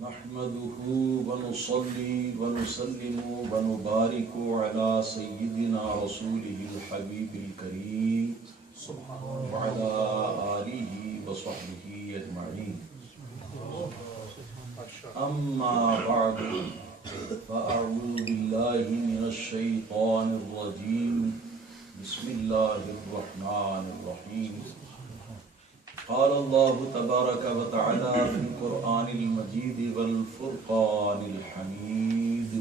نحمده ونصلي ونسلم ونبارك على سيدنا رسوله الحبيب الكريم وعلى آله وصحبه أجمعين. أما بعد فأعوذ بالله من الشيطان الرجيم. بسم الله الرحمن الرحيم. قال الله تبارك وتعالى في القرآن المجيد والفرقان الحميد: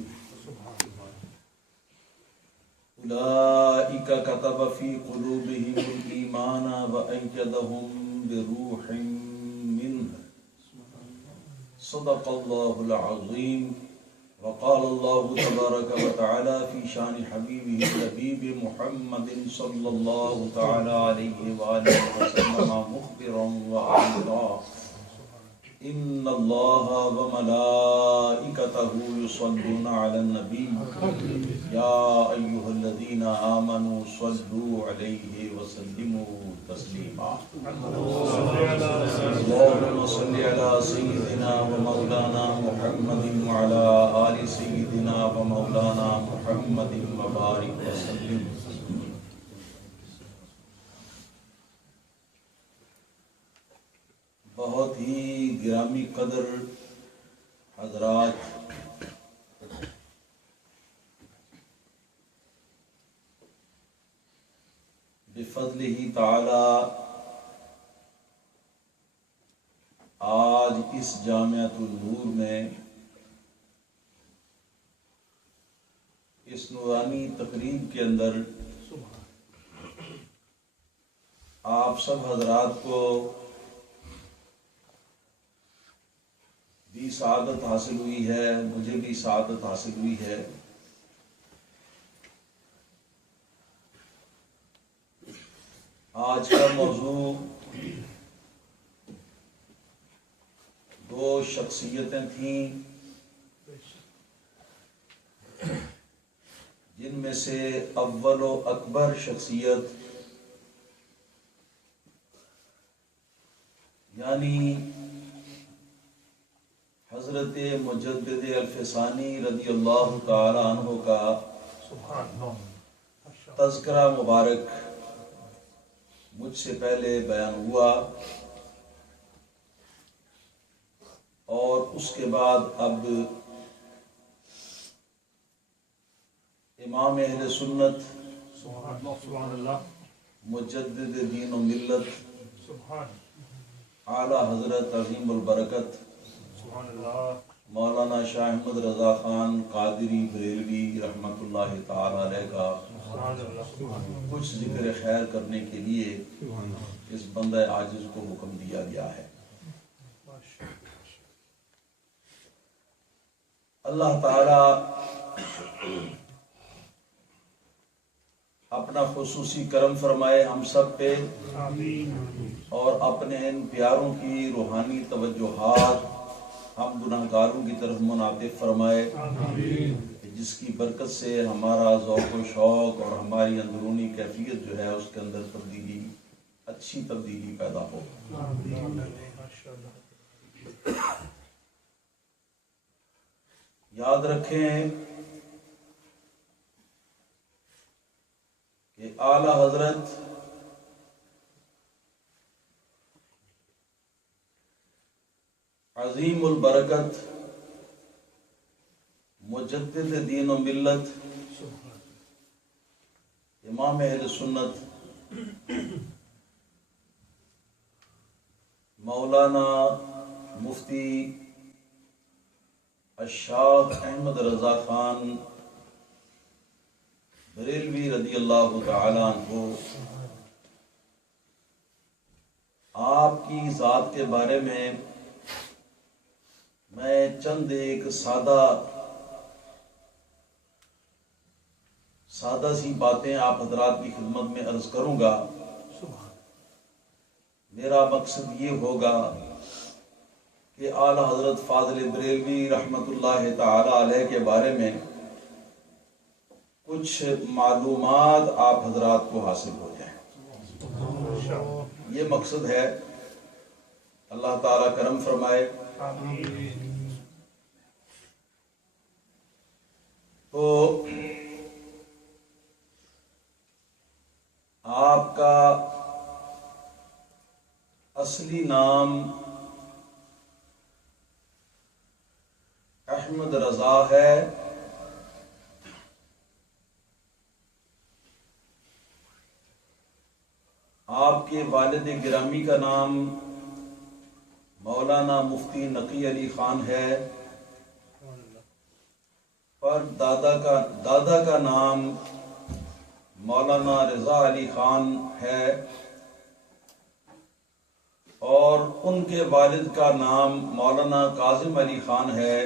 أولئك كتب في قلوبهم الإيمان وأيدهم بروح منه صدق الله العظيم. وقال الله تبارك وتعالى في شان حبيبه الحبيب محمد صلى الله تعالى عليه وآله وسلم مخبرا وعاملا: إن الله وملائكته يصلون على النبي يا أيها الذين آمنوا صلوا عليه وسلموا تسليما. اللهم صل على سيدنا ومولانا محمد وعلى آل سيدنا ومولانا محمد وبارك وسلم. بہت ہی گرامی قدر حضرات، بفضلہ تعالی آج اس جامعۃ النور میں اس نورانی تقریب کے اندر آپ سب حضرات کو بھی سعادت حاصل ہوئی ہے، مجھے بھی سعادت حاصل ہوئی ہے۔ آج کا موضوع دو شخصیتیں تھیں جن میں سے اول و اکبر شخصیت یعنی حضرت مجدد الفسانی رضی اللہ تعالی عنہ کا تذکرہ مبارک مجھ سے پہلے بیان ہوا، اور اس کے بعد اب امام اہل سنت مجدد دین و ملت اعلی حضرت عظیم البرکت مولانا شاہ احمد رضا خان قادری بریلوی رحمۃ اللہ تعالی علیہ کا کچھ ذکر خیر کرنے کے لیے اس بندہ عاجز کو حکم دیا گیا ہے۔ اللہ تعالی اپنا خصوصی کرم فرمائے ہم سب پہ، اور اپنے ان پیاروں کی روحانی توجہات ہم گناہگاروں کی طرف منعطف فرمائے، جس کی برکت سے ہمارا ذوق و شوق اور ہماری اندرونی کیفیت جو ہے اس کے اندر تبدیلی، اچھی تبدیلی پیدا ہو۔ یاد رکھیں کہ اعلی حضرت عظیم البرکت مجدد دین و ملت امام اہل سنت مولانا مفتی الشاہ احمد رضا خان بریلوی رضی اللہ تعالی عنہ آپ کی ذات کے بارے میں میں چند ایک سادہ سی باتیں آپ حضرات کی خدمت میں عرض کروں گا۔ میرا مقصد یہ ہوگا کہ اعلی حضرت فاضل بریلوی رحمۃ اللہ تعالی علیہ کے بارے میں کچھ معلومات آپ حضرات کو حاصل ہو جائیں، یہ مقصد ہے۔ اللہ تعالیٰ کرم فرمائے۔ تو آپ کا اصلی نام احمد رضا ہے، آپ کے والد گرامی کا نام مولانا مفتی نقی علی خان ہے، پر دادا کا نام مولانا رضا علی خان ہے، اور ان کے والد کا نام مولانا کاظم علی خان ہے،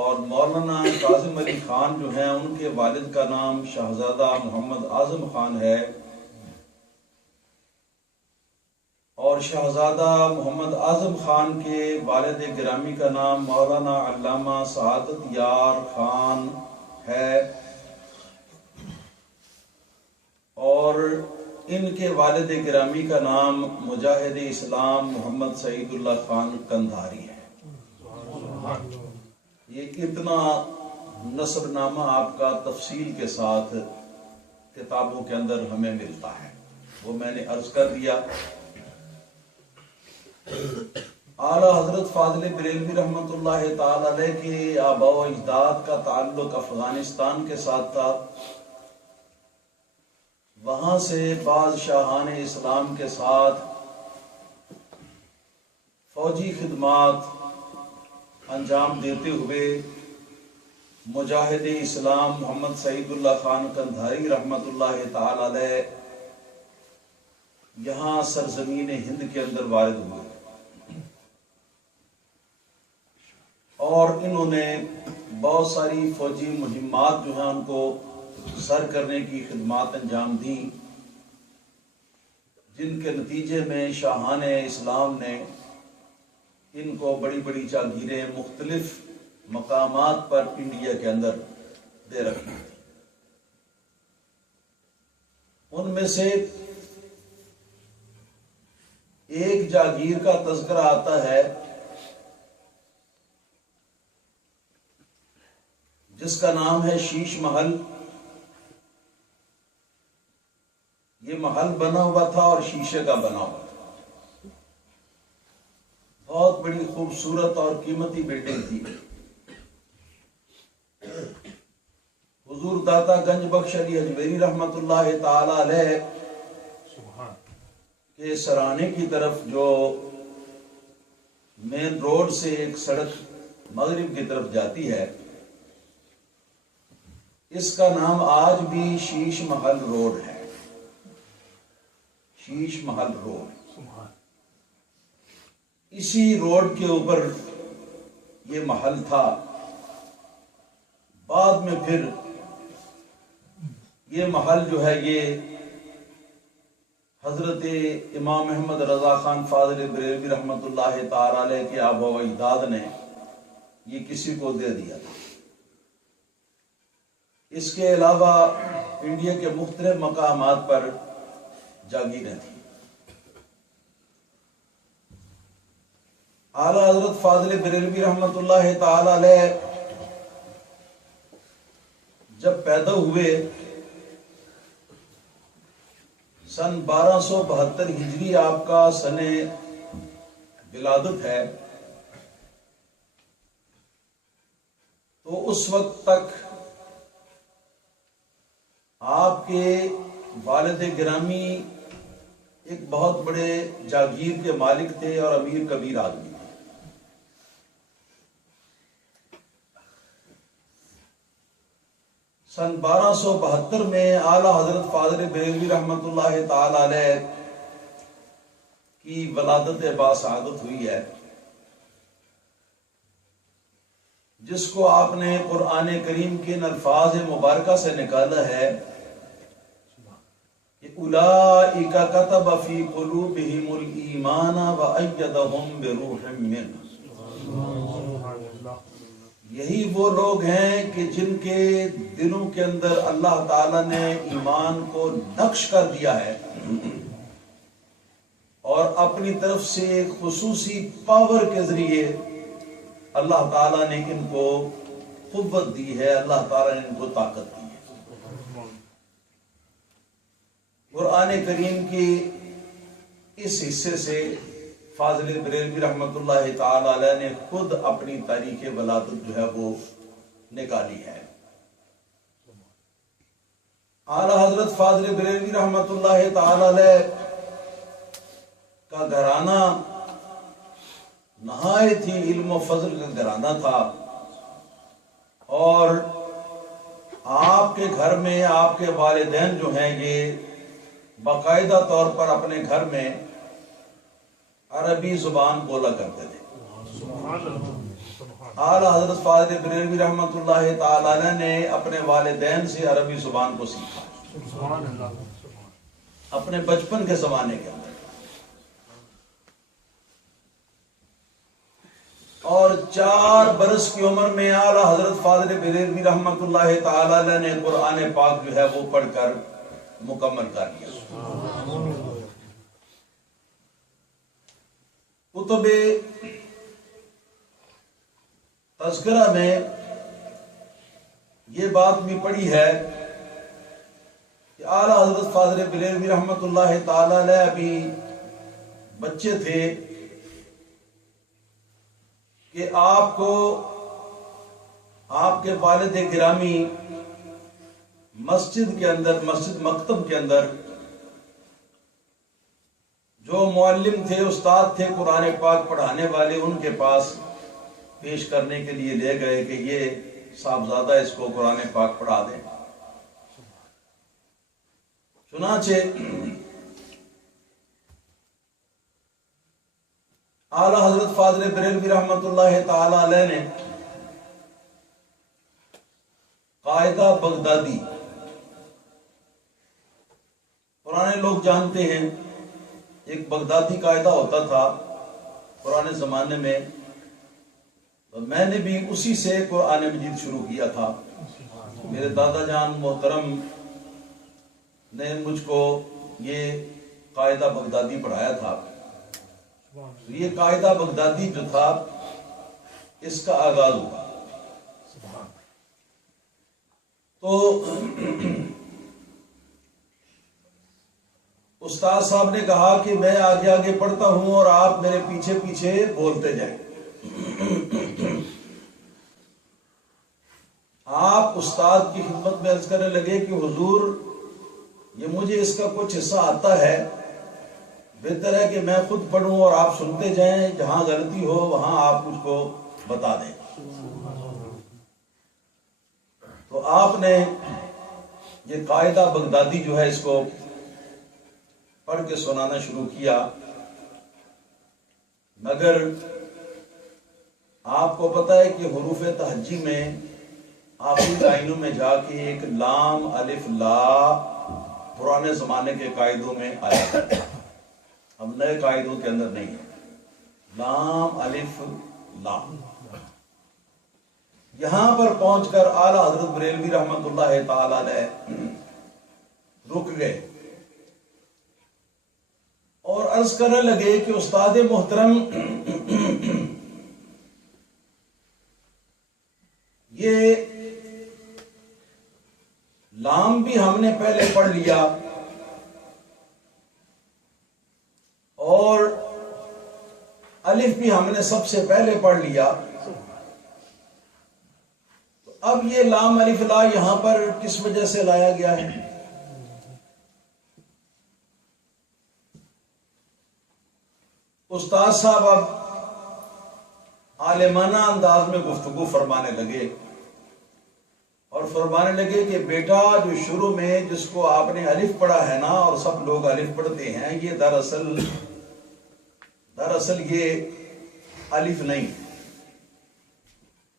اور مولانا کاظم علی خان جو ہیں ان کے والد کا نام شہزادہ محمد اعظم خان ہے، اور شہزادہ محمد اعظم خان کے والد گرامی کا نام مولانا علامہ سعادت یار خان ہے، اور ان کے والد گرامی کا نام مجاہد اسلام محمد سعید اللہ خان کندھاری ہے۔ یہ اتنا نسب نامہ آپ کا تفصیل کے ساتھ کتابوں کے اندر ہمیں ملتا ہے، وہ میں نے عرض کر دیا۔ اعلیٰ حضرت فاضل بریلوی رحمۃ اللہ تعالی علیہ کے آباء و اجداد کا تعلق افغانستان کے ساتھ تھا، وہاں سے بعض شاہان اسلام کے ساتھ فوجی خدمات انجام دیتے ہوئے مجاہد اسلام محمد سعید اللہ خان کندھاری رحمۃ اللہ تعالی علیہ یہاں سرزمین ہند کے اندر وارد ہوئے، اور انہوں نے بہت ساری فوجی مہمات جو ہیں ان کو سر کرنے کی خدمات انجام دیں، جن کے نتیجے میں شاہان اسلام نے ان کو بڑی بڑی جاگیریں مختلف مقامات پر انڈیا کے اندر دے رکھی تھی۔ ان میں سے ایک جاگیر کا تذکرہ آتا ہے جس کا نام ہے شیش محل۔ یہ محل بنا ہوا تھا اور شیشے کا بنا ہوا تھا، بہت بڑی خوبصورت اور قیمتی بلڈنگ تھی۔ حضور داتا گنج بخش علی اجمیری رحمت اللہ تعالی علیہ کے سرانے کی طرف جو مین روڈ سے ایک سڑک مغرب کی طرف جاتی ہے، اس کا نام آج بھی شیش محل روڈ ہے، شیش محل روڈ۔ اسی روڈ کے اوپر یہ محل تھا۔ بعد میں پھر یہ محل جو ہے یہ حضرت امام احمد رضا خان فاضل بریلوی رحمت اللہ تعالی علیہ کے آباء و اجداد نے یہ کسی کو دے دیا تھا۔ اس کے علاوہ انڈیا کے مختلف مقامات پر جاگیریں تھیں۔ اعلیٰ حضرت فاضل بریلوی رحمت اللہ تعالی علیہ جب پیدا ہوئے سن 1272 ہجری آپ کا سن ولادت ہے، تو اس وقت تک آپ کے والد گرامی ایک بہت بڑے جاگیر کے مالک تھے اور امیر کبیر آدمی تھے۔ سن 1272 میں اعلیٰ حضرت فاضل بریلوی رحمت اللہ تعالی علیہ کی ولادت باسعادت ہوئی ہے، جس کو آپ نے قرآن کریم کے ان الفاظ مبارکہ سے نکالا ہے کہ اولئک کتب فی قلوبہم الایمان وایدہم بروح منہ۔ یہی وہ لوگ ہیں کہ جن کے دلوں کے اندر اللہ تعالیٰ نے ایمان کو نقش کر دیا ہے اور اپنی طرف سے ایک خصوصی پاور کے ذریعے اللہ تعالیٰ نے ان کو قوت دی ہے، اللہ تعالیٰ نے ان کو طاقت دی ہے۔ قرآن کریم کی اس حصے سے فاضل بریلوی رحمۃ اللہ تعالی علیہ نے خود اپنی تاریخ ولادت جو ہے وہ نکالی ہے۔ اعلیٰ حضرت فاضل بریلوی رحمۃ اللہ تعالی علیہ کا گھرانہ نہایت ہی علم و فضل کا گھرانہ تھا، اور آپ کے گھر میں آپ کے والدین جو ہیں یہ باقاعدہ طور پر اپنے گھر میں عربی زبان بولا کرتے تھے۔ اعلیٰ حضرت فاضل بریلوی رحمۃ اللہ تعالی علیہ نے اپنے والدین سے عربی زبان کو سیکھا اپنے بچپن کے زمانے کے اندر، اور 4 برس کی عمر میں اعلیٰ حضرت فاضل بریلوی رحمۃ اللہ تعالی علیہ نے قرآن پاک جو ہے وہ پڑھ کر مکمل کر لیا۔ کتب تذکرہ میں یہ بات بھی پڑھی ہے کہ اعلیٰ حضرت فاضل بریلوی رحمۃ اللہ تعالی علیہ ابھی بچے تھے کہ آپ کو آپ کے والد گرامی مسجد کے اندر، مسجد مکتب کے اندر جو معلم تھے، استاد تھے قرآن پاک پڑھانے والے، ان کے پاس پیش کرنے کے لیے لے گئے کہ یہ صاحبزادہ اس کو قرآن پاک پڑھا دیں۔ چنانچہ اعلیٰ حضرت فاضل بریلوی رحمۃ اللہ تعالی علیہ نے قاعدہ بغدادی، پرانے لوگ جانتے ہیں ایک بغدادی قاعدہ ہوتا تھا پرانے زمانے میں، میں نے بھی اسی سے قرآن مجید شروع کیا تھا۔ میرے دادا جان محترم نے مجھ کو یہ قاعدہ بغدادی پڑھایا تھا۔ یہ قاعدہ بغدادی جو تھا اس کا آغاز ہوا تو استاد صاحب نے کہا کہ میں آگے آگے پڑھتا ہوں اور آپ میرے پیچھے پیچھے بولتے جائیں۔ آپ استاد کی خدمت میں عرض کرنے لگے کہ حضور یہ مجھے اس کا کچھ حصہ آتا ہے، بہتر ہے کہ میں خود پڑھوں اور آپ سنتے جائیں، جہاں غلطی ہو وہاں آپ مجھ کو بتا دیں۔ تو آپ نے یہ قاعدہ بغدادی جو ہے اس کو پڑھ کے سنانا شروع کیا، مگر آپ کو پتہ ہے کہ حروف تہجی میں آخری لائنوں میں جا کے ایک لام الف لا پرانے زمانے کے قاعدوں میں آیا ہے، ہم نئے قاعدوں کے اندر نہیں ہے، لام الف لا۔ یہاں پر پہنچ کر اعلیٰ حضرت بریلوی رحمۃ اللہ تعالی علیہ رک گئے اور عرض کرنے لگے کہ استاد محترم یہ لام بھی ہم نے پہلے پڑھ لیا اور الف بھی ہم نے سب سے پہلے پڑھ لیا، تو اب یہ لام الف لا یہاں پر کس وجہ سے لایا گیا ہے؟ استاد صاحب اب عالمانہ انداز میں گفتگو فرمانے لگے اور فرمانے لگے کہ بیٹا جو شروع میں جس کو آپ نے الف پڑھا ہے نا، اور سب لوگ الف پڑھتے ہیں، یہ دراصل یہ الف نہیں،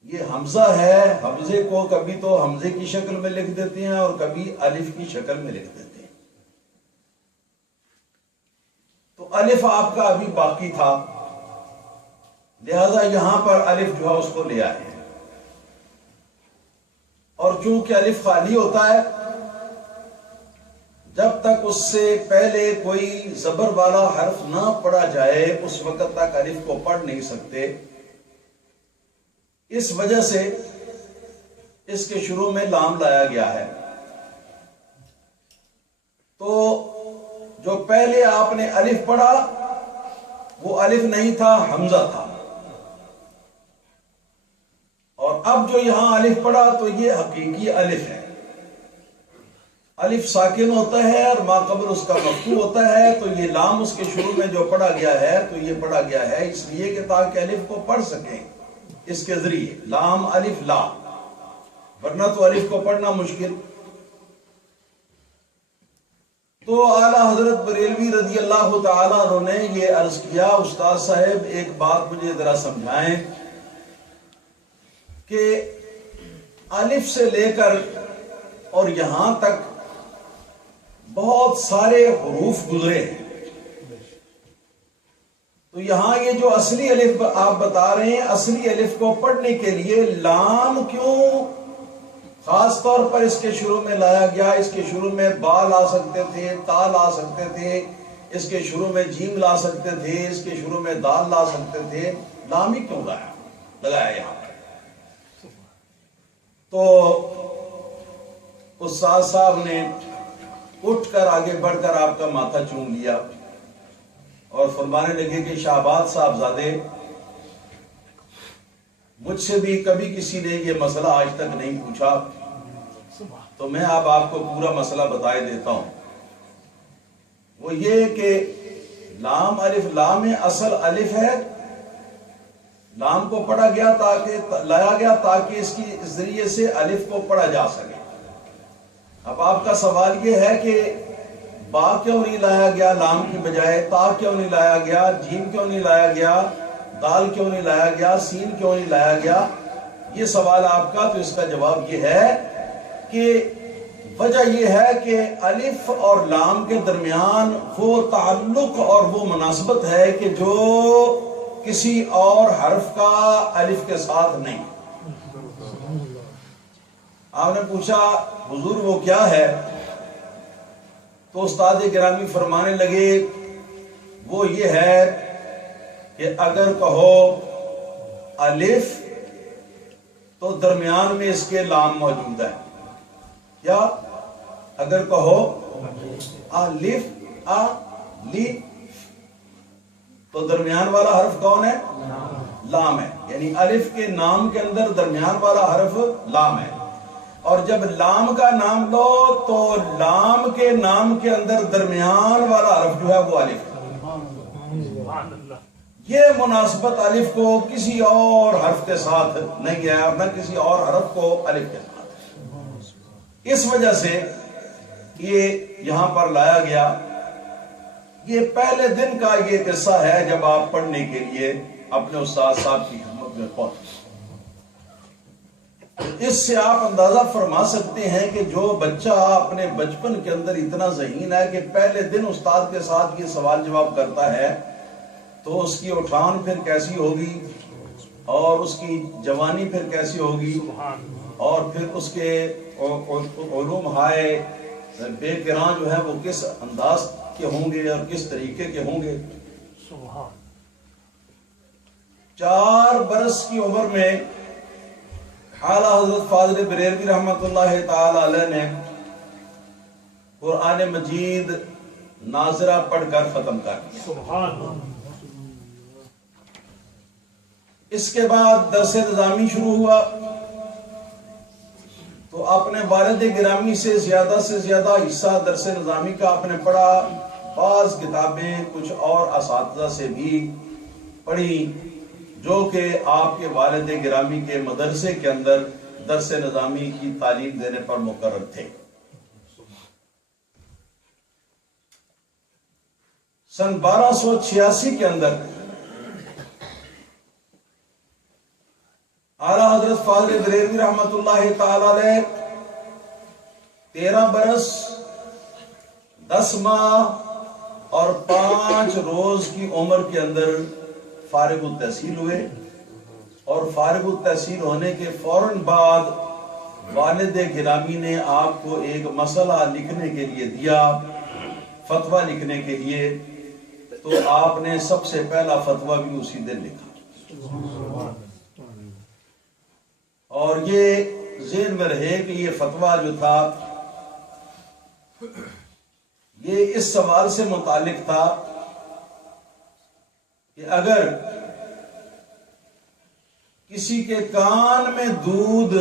یہ حمزہ ہے۔ حمزے کو کبھی تو حمزے کی شکل میں لکھ دیتے ہیں اور کبھی الف کی شکل میں لکھ دیتے ہیں، تو الف آپ کا ابھی باقی تھا، لہذا یہاں پر الف جو ہے اس کو لے آئے، اور چونکہ الف خالی ہوتا ہے جب تک اس سے پہلے کوئی زبر والا حرف نہ پڑھا جائے اس وقت تک الف کو پڑھ نہیں سکتے، اس وجہ سے اس کے شروع میں لام لایا گیا ہے. تو جو پہلے آپ نے الف پڑھا وہ الف نہیں تھا، حمزہ تھا. اور اب جو یہاں الف پڑھا تو یہ حقیقی الف ہے. الف ساکن ہوتا ہے اور ما قبل اس کا مفتوح ہوتا ہے. تو یہ لام اس کے شروع میں جو پڑھا گیا ہے تو یہ پڑھا گیا ہے اس لیے کہ تاکہ الف کو پڑھ سکیں اس کے ذریعے. لام الف لا، ورنہ تو الف کو پڑھنا مشکل. تو اعلیٰ حضرت بریلوی رضی اللہ تعالیٰ عنہ نے یہ عرض کیا، استاد صاحب ایک بات مجھے ذرا سمجھائیں کہ الف سے لے کر اور یہاں تک بہت سارے حروف گزرے ہیں. تو یہاں یہ جو اصلی الف آپ بتا رہے ہیں، اصلی الف کو پڑھنے کے لیے لام کیوں خاص طور پر اس کے شروع میں لایا گیا؟ اس کے شروع میں با لا سکتے تھے، تا لا سکتے تھے، اس کے شروع میں جیم لا سکتے تھے، اس کے شروع میں دال لا سکتے تھے. لام ہی کیوں لگایا یہاں پر؟ تو استاد صاحب نے اٹھ کر آگے بڑھ کر آپ کا ماتھا چوم لیا اور فرمانے لگے کہ شہباز صاحبزادے، مجھ سے بھی کبھی کسی نے یہ مسئلہ آج تک نہیں پوچھا، تو میں اب آپ کو پورا مسئلہ بتائے دیتا ہوں. وہ یہ کہ لام الف لام اصل الف ہے. لام کو پڑھا گیا تاکہ لایا گیا تاکہ اس کی ذریعے سے الف کو پڑھا جا سکے. اب آپ کا سوال یہ ہے کہ با کیوں نہیں لایا گیا لام کی بجائے؟ تا کیوں نہیں لایا گیا؟ جیم کیوں نہیں لایا گیا؟ دال کیوں نہیں لایا گیا؟ سین کیوں نہیں لایا گیا؟ یہ سوال آپ کا. تو اس کا جواب یہ ہے کہ وجہ یہ ہے کہ الف اور لام کے درمیان وہ تعلق اور وہ مناسبت ہے کہ جو کسی اور حرف کا الف کے ساتھ نہیں. آپ نے پوچھا حضور وہ کیا ہے؟ تو استاد گرامی فرمانے لگے وہ یہ ہے کہ اگر کہو الف تو درمیان میں اس کے لام موجود ہے. یا اگر کہو الف الف تو درمیان والا حرف کون ہے؟ لام ہے. یعنی الف کے نام کے اندر درمیان والا حرف لام ہے. اور جب لام کا نام لو تو لام کے نام کے اندر درمیان والا حرف جو ہے وہ الف ہے. یہ مناسبت الف کو کسی اور حرف کے ساتھ نہیں ہے اور نہ کسی اور حرف کو الف کے ساتھ. اس وجہ سے یہ یہاں پر لایا گیا. یہ پہلے دن کا یہ قصہ ہے جب آپ پڑھنے کے لیے اپنے استاد صاحب کی خدمت میں پہنچے. اس سے آپ اندازہ فرما سکتے ہیں کہ جو بچہ اپنے بچپن کے اندر اتنا ذہین ہے کہ پہلے دن استاد کے ساتھ یہ سوال جواب کرتا ہے تو اس کی اٹھان پھر کیسی ہوگی اور اس کی جوانی پھر کیسی ہوگی اور پھر اس کے علوم ہائے بے گراں جو ہے وہ کس انداز کے ہوں گے اور کس طریقے کے ہوں گے. 4 برس کی عمر میں اعلیٰ حضرت فاضل بریلوی رحمۃ اللہ تعالی علیہ نے قرآن مجید ناظرہ پڑھ کر ختم کر دیا. اس کے بعد درس نظامی شروع ہوا تو اپنے والد گرامی سے زیادہ حصہ درس نظامی کا آپ نے پڑھا. بعض کتابیں کچھ اور اساتذہ سے بھی پڑھی جو کہ آپ کے والد گرامی کے مدرسے کے اندر درس نظامی کی تعلیم دینے پر مقرر تھے. سن 1286 کے اندر اعلیٰ حضرت فاضل بریلوی رحمۃ اللہ تعالی علیہ 13 برس 10 ماہ اور 5 روز کی عمر کے اندر فارغ التحصیل ہوئے. اور فارغ التحصیل ہونے کے فوراً بعد والد گرامی نے آپ کو ایک مسئلہ لکھنے کے لیے دیا، فتویٰ لکھنے کے لیے. تو آپ نے سب سے پہلا فتویٰ بھی اسی دن لکھا. اور یہ ذہن میں رہے کہ یہ فتویٰ جو تھا یہ اس سوال سے متعلق تھا کہ اگر کسی کے کان میں دودھ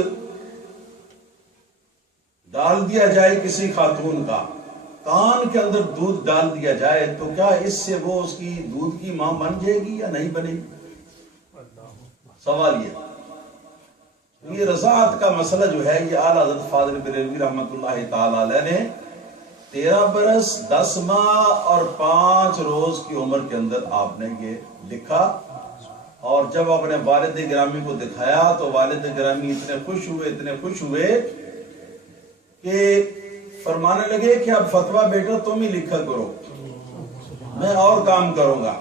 ڈال دیا جائے، کسی خاتون کا کان کے اندر دودھ ڈال دیا جائے، تو کیا اس سے وہ اس کی دودھ کی ماں بن جائے گی یا نہیں بنے گی؟ سوال یہ رضاعت کا مسئلہ جو ہے یہ اعلیٰ حضرت فاضل بریلوی رحمۃ اللہ تعالی علیہ نے 13 برس 10 ماہ اور 5 روز کی عمر کے اندر آپ نے یہ لکھا، اور جب اپنے والد گرامی کو دکھایا تو والد گرامی اتنے خوش ہوئے کہ فرمانے لگے کہ اب فتویٰ بیٹا تم ہی لکھا کرو، میں اور کام کروں گا۔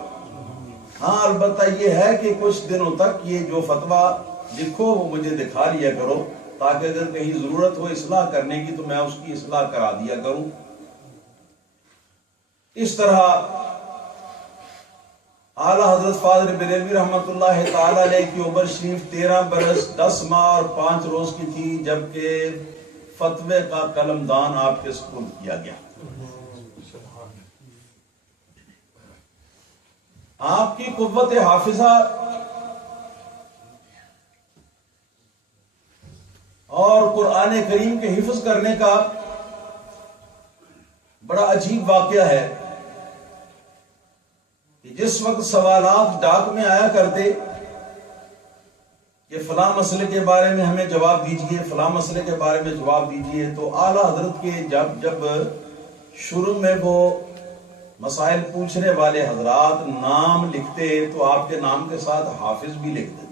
ہاں البتہ یہ ہے کہ کچھ دنوں تک یہ جو فتویٰ لکھو وہ مجھے دکھا لیا کرو، تاکہ اگر کہیں ضرورت ہو اصلاح کرنے کی تو میں اس کی اصلاح کرا دیا کروں۔ اس طرح اعلیٰ حضرت فاضل بریلوی رحمۃ اللہ تعالی علیہ کی عمر شریف 13 برس 10 ماہ اور 5 روز کی تھی جبکہ فتوے کا قلم دان آپ کے سپرد کیا گیا۔ آپ کی قوت حافظہ اور قرآن کریم کے حفظ کرنے کا بڑا عجیب واقعہ ہے کہ جس وقت سوالات ڈاک میں آیا کرتے کہ فلاں مسئلے کے بارے میں ہمیں جواب دیجئے، فلاں مسئلے کے بارے میں جواب دیجئے، تو اعلیٰ حضرت کے جب شروع میں وہ مسائل پوچھنے والے حضرات نام لکھتے تو آپ کے نام کے ساتھ حافظ بھی لکھ دیتے،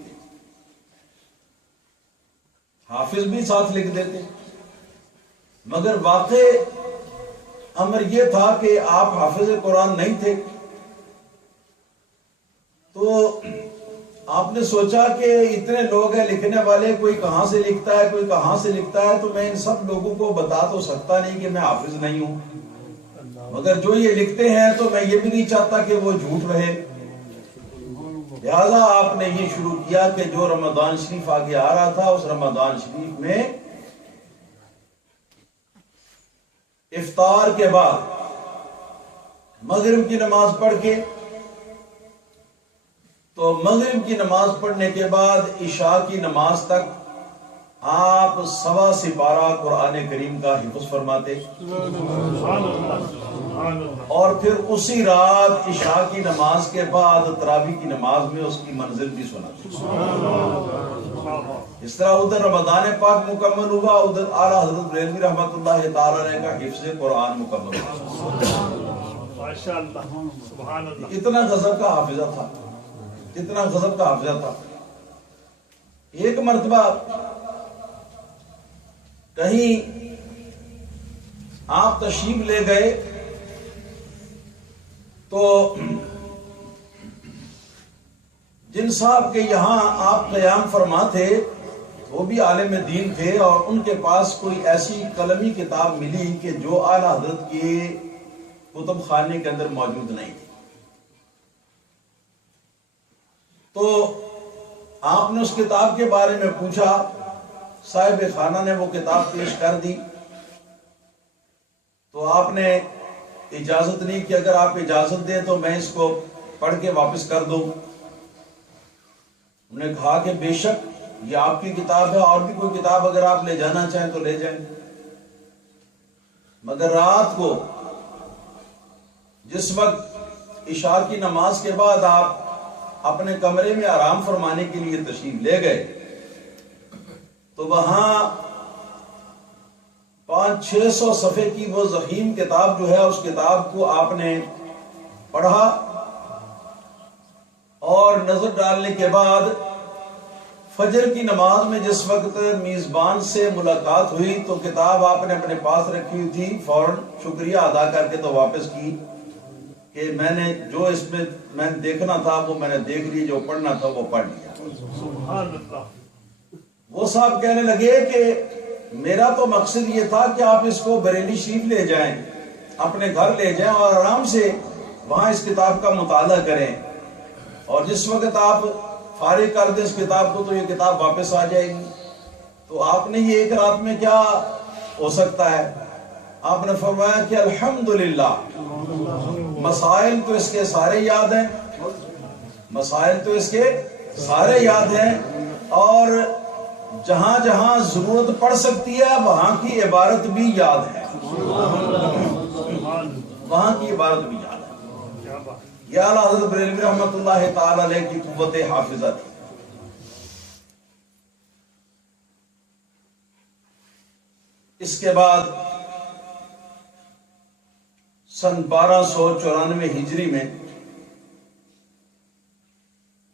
حافظ بھی ساتھ لکھ دیتے، مگر واقع امر یہ تھا کہ آپ حافظ قرآن نہیں تھے۔ تو آپ نے سوچا کہ اتنے لوگ ہیں لکھنے والے، کوئی کہاں سے لکھتا ہے کوئی کہاں سے لکھتا ہے، تو میں ان سب لوگوں کو بتا تو سکتا نہیں کہ میں حافظ نہیں ہوں، مگر جو یہ لکھتے ہیں تو میں یہ بھی نہیں چاہتا کہ وہ جھوٹ رہے، لہذا آپ نے یہ شروع کیا کہ جو رمضان شریف آگے آ رہا تھا اس رمضان شریف میں افطار کے بعد مغرب کی نماز پڑھ کے، تو مغرب کی نماز پڑھنے کے بعد عشاء کی نماز تک آپ 1.25 سپارہ قرآن کریم کا حفظ فرماتے، اور پھر اسی رات عشاء کی نماز کے بعد تراویح کی نماز میں اس کی منزل بھی سناتے۔ اس طرح ادھر رمضان پاک مکمل ہوا، ادھر اعلیٰ حضرت بریلوی رحمۃ اللہ تعالی علیہ کا حفظ قرآن مکمل ہوا۔ اتنا غضب کا حافظہ تھا، اتنا غضب کا حافظہ تھا۔ ایک مرتبہ کہیں آپ تشریف لے گئے تو جن صاحب کے یہاں آپ قیام فرما تھے وہ بھی عالم دین تھے، اور ان کے پاس کوئی ایسی قلمی کتاب ملی کہ جو اعلیٰ حضرت کے کتب خانے کے اندر موجود نہیں تھی، تو آپ نے اس کتاب کے بارے میں پوچھا، صاحب خانہ نے وہ کتاب پیش کر دی، تو آپ نے اجازت نہیں کہ اگر آپ اجازت دیں تو میں اس کو پڑھ کے واپس کر دوں۔ انہوں نے کہا کہ بے شک یہ آپ کی کتاب ہے، اور بھی کوئی کتاب اگر آپ لے جانا چاہیں تو لے جائیں، مگر رات کو جس وقت عشاء کی نماز کے بعد آپ اپنے کمرے میں آرام فرمانے کے لیے تشریف لے گئے تو وہاں 500-600 صفحے کی وہ ضخیم کتاب جو ہے اس کتاب کو آپ نے پڑھا، اور نظر ڈالنے کے بعد فجر کی نماز میں جس وقت میزبان سے ملاقات ہوئی تو کتاب آپ نے اپنے پاس رکھی ہوئی تھی، فوراً شکریہ ادا کر کے تو واپس کی کہ میں نے جو اس میں دیکھنا تھا وہ میں نے دیکھ لی، جو پڑھنا تھا وہ پڑھ لیا۔ وہ صاحب کہنے لگے کہ میرا تو مقصد یہ تھا کہ آپ اس کو بریلی شریف لے جائیں، اپنے گھر لے جائیں اور آرام سے وہاں اس کتاب کا مطالعہ کریں، اور جس وقت آپ فارغ کر دیں اس کتاب کو تو یہ کتاب واپس آ جائے گی۔ تو آپ نے یہ ایک رات میں کیا ہو سکتا ہے؟ آپ نے فرمایا کہ الحمدللہ مسائل تو اس کے سارے یاد ہیں، مسائل تو اس کے سارے یاد ہیں، اور جہاں جہاں ضرورت پڑ سکتی ہے وہاں کی عبارت بھی یاد ہے، وہاں کی عبارت بھی یاد ہے۔ یہ اعلیٰ حضرت بریلوی رحمۃ اللہ تعالی علیہ کی قوت حافظہ تھی۔ اس کے بعد سن 1294 ہجری میں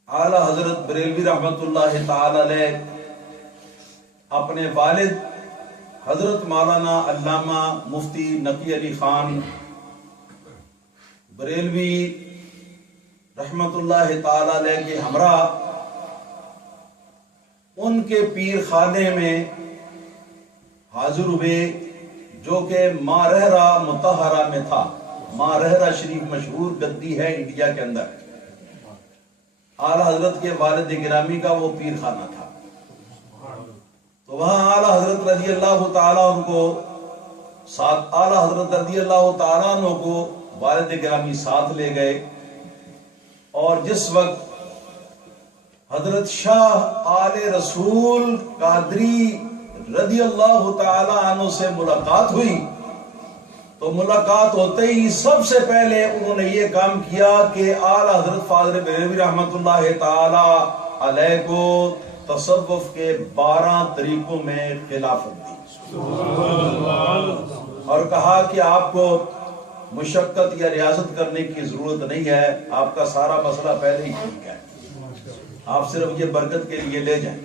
اعلیٰ حضرت بریلوی رحمۃ اللہ تعالی علیہ اپنے والد حضرت مولانا علامہ مفتی نقی علی خان بریلوی رحمۃ اللہ تعالی علیہ کے ہمراہ ان کے پیر خانے میں حاضر ہوئے، جو کہ مارہرہ مطہرہ میں تھا۔ مارہرہ شریف مشہور گدی ہے انڈیا کے اندر، اعلیٰ حضرت کے والد گرامی کا وہ پیر خانہ تھا۔ تو وہاں اعلیٰ حضرت رضی اللہ تعالیٰ عنہ کو ساتھ، اعلیٰ حضرت رضی اللہ تعالیٰ عنہ کو والد گرامی ساتھ لے گئے، اور جس وقت حضرت شاہ آل رسول قادری رضی اللہ تعالی عنہ سے ملاقات ہوئی، تو ملاقات ہوتے ہی سب سے پہلے انہوں نے یہ کام کیا کہ اعلیٰ حضرت فاضل بریلوی رحمۃ اللہ تعالی علیہ کو تصوف کے 12 طریقوں میں خلافت دی، اور کہا کہ آپ کو مشقت یا ریاضت کرنے کی ضرورت نہیں ہے، آپ کا سارا مسئلہ پہلے ہی ٹھیک ہے، آپ صرف یہ برکت کے لیے لے جائیں۔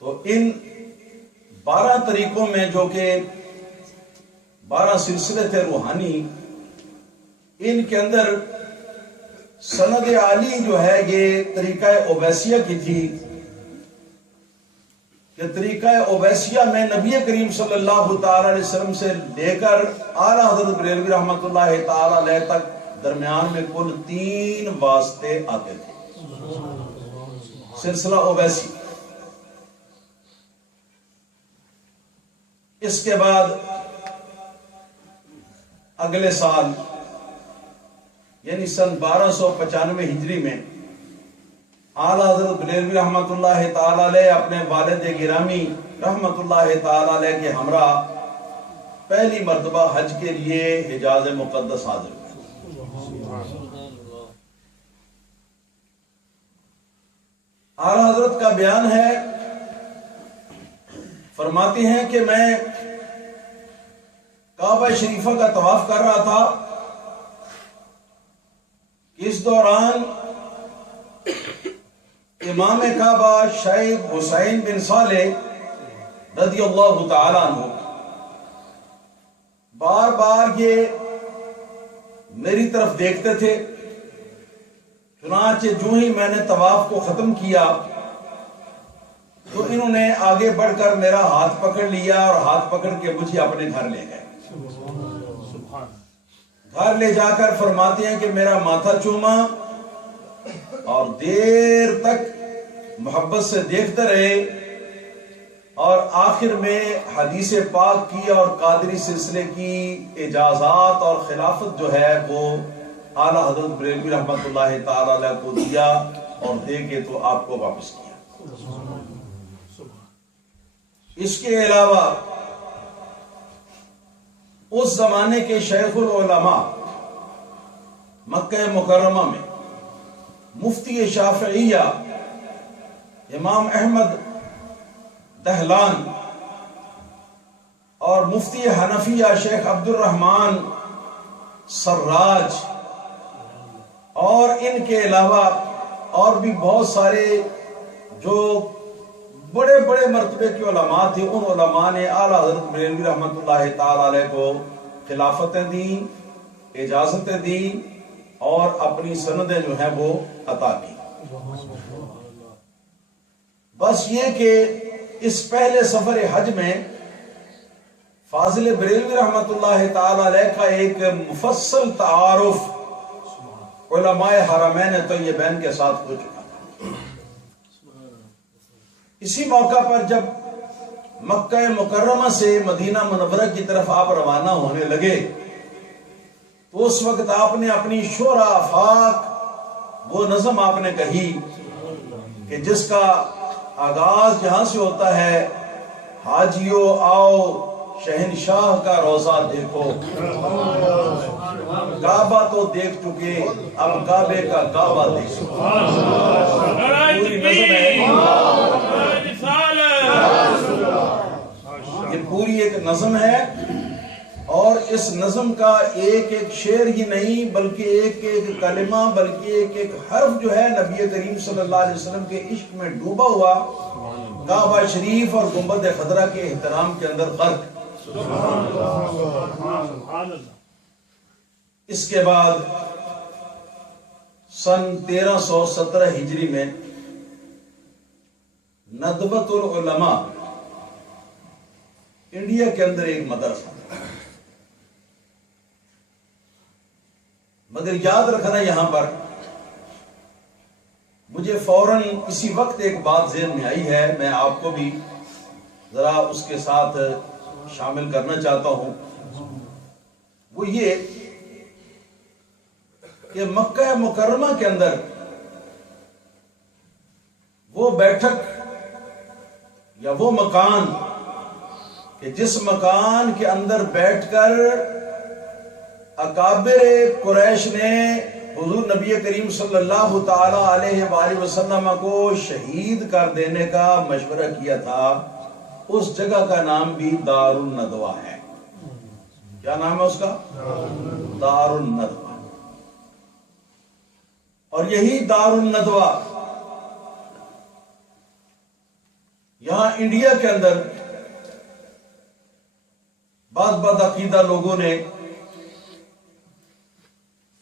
تو ان 12 طریقوں میں، جو کہ 12 سلسلے تھے روحانی، ان کے اندر سند عالی جو ہے یہ طریقہ اویسیہ کی تھی، کہ طریقہ اویسیہ میں نبی کریم صلی اللہ تعالی علیہ وسلم سے لے کر اعلیٰ حضرت بریلوی رحمۃ اللہ تعالی علیہ تک درمیان میں کل 3 واسطے آتے تھے، سلسلہ اویسی۔ اس کے بعد اگلے سال یعنی سن 1295 ہجری میں اعلیٰ حضرت بریلوی رحمۃ اللہ تعالی علیہ اپنے والد گرامی رحمۃ اللہ تعالی علیہ کے ہمراہ پہلی مرتبہ حج کے لیے حجاز مقدس حاضر ہوئے۔ اعلیٰ حضرت کا بیان ہے، فرماتے ہیں کہ میں کعبہ شریفہ کا طواف کر رہا تھا، اس دوران امام کعبہ شیخ حسین بن صالح رضی اللہ تعالیٰ عنہ بار بار یہ میری طرف دیکھتے تھے، چنانچہ جو ہی میں نے طواف کو ختم کیا تو انہوں نے آگے بڑھ کر میرا ہاتھ پکڑ لیا، اور ہاتھ پکڑ کے مجھے اپنے گھر لے گئے۔ گھر لے جا کر فرماتے ہیں کہ میرا ماتھا چوما اور دیر تک محبت سے دیکھتے رہے، اور آخر میں حدیث پاک کی اور قادری سلسلے کی اجازات اور خلافت جو ہے وہ اعلیٰ حضرت بریلوی رحمۃ اللہ تعالی علیہ کو دیا، اور دے کے تو آپ کو واپس کیا۔ اس کے علاوہ اس زمانے کے شیخ العلماء مکہ مکرمہ میں مفتی شافعیہ امام احمد دہلان اور مفتی حنفیہ شیخ عبد الرحمن سراج، اور ان کے علاوہ اور بھی بہت سارے جو بڑے بڑے مرتبے کے علماء تھے، ان علماء نے اعلیٰ حضرت بریلوی رحمۃ اللہ تعالی علیہ کو خلافتیں دی، اجازتیں دی، اور اپنی سندیں جو ہیں وہ عطا کی۔ بس یہ کہ اس پہلے سفر حج میں فاضل بریلوی رحمۃ اللہ تعالی علیہ کا ایک مفصل تعارف علماء حرمین طیبین کے ساتھ ہو چکا تھا۔ اسی موقع پر جب مکہ مکرمہ سے مدینہ منورہ کی طرف آپ روانہ ہونے لگے تو اس وقت آپ نے اپنی شورا آفاق وہ نظم آپ نے کہی کہ جس کا آغاز یہاں سے ہوتا ہے: حاجیو آؤ شہنشاہ کا روضہ دیکھو، کعبہ تو دیکھ چکے اب کعبے کا کعبہ دیکھو۔ پوری نظم ہے، یہ پوری ایک نظم ہے، اور اس نظم کا ایک ایک شعر ہی نہیں بلکہ ایک ایک کلمہ، بلکہ ایک ایک حرف جو ہے نبی کریم صلی اللہ علیہ وسلم کے عشق میں ڈوبا ہوا کعبہ شریف اور گنبد خضرا کے احترام کے اندر غرق۔ اس کے بعد سن 1317 ہجری میں ندوۃ العلماء انڈیا کے اندر ایک مدرسہ، مگر یاد رکھنا یہاں پر مجھے فوراً اسی وقت ایک بات ذہن میں آئی ہے، میں آپ کو بھی ذرا اس کے ساتھ شامل کرنا چاہتا ہوں۔ وہ یہ کہ مکہ مکرمہ کے اندر وہ بیٹھک یا وہ مکان کہ جس مکان کے اندر بیٹھ کر اکابر قریش نے حضور نبی کریم صلی اللہ تعالی علیہ وآلہ وسلم کو شہید کر دینے کا مشورہ کیا تھا، اس جگہ کا نام بھی دار الندوہ ہے۔ کیا نام ہے اس کا؟ دار الندوہ۔ اور یہی دار الندوہ یہاں انڈیا کے اندر بعض بدعقیدہ لوگوں نے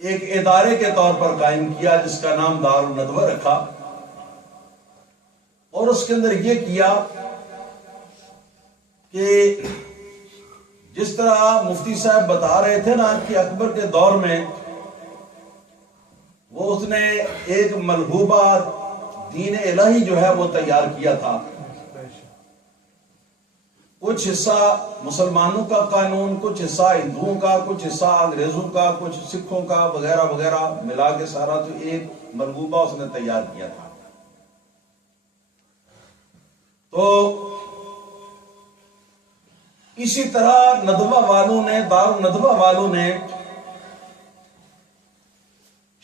ایک ادارے کے طور پر قائم کیا جس کا نام دار الندوہ رکھا، اور اس کے اندر یہ کیا کہ جس طرح مفتی صاحب بتا رہے تھے نا کہ اکبر کے دور میں وہ اس نے ایک ملحوبہ دین الہی جو ہے وہ تیار کیا تھا، کچھ حصہ مسلمانوں کا قانون، کچھ حصہ ہندوؤں کا، کچھ حصہ انگریزوں کا، کچھ سکھوں کا وغیرہ وغیرہ ملا کے سارا تو ایک ملحوبہ اس نے تیار کیا تھا۔ تو اسی طرح ندوہ والوں نے، دار الندوہ والوں نے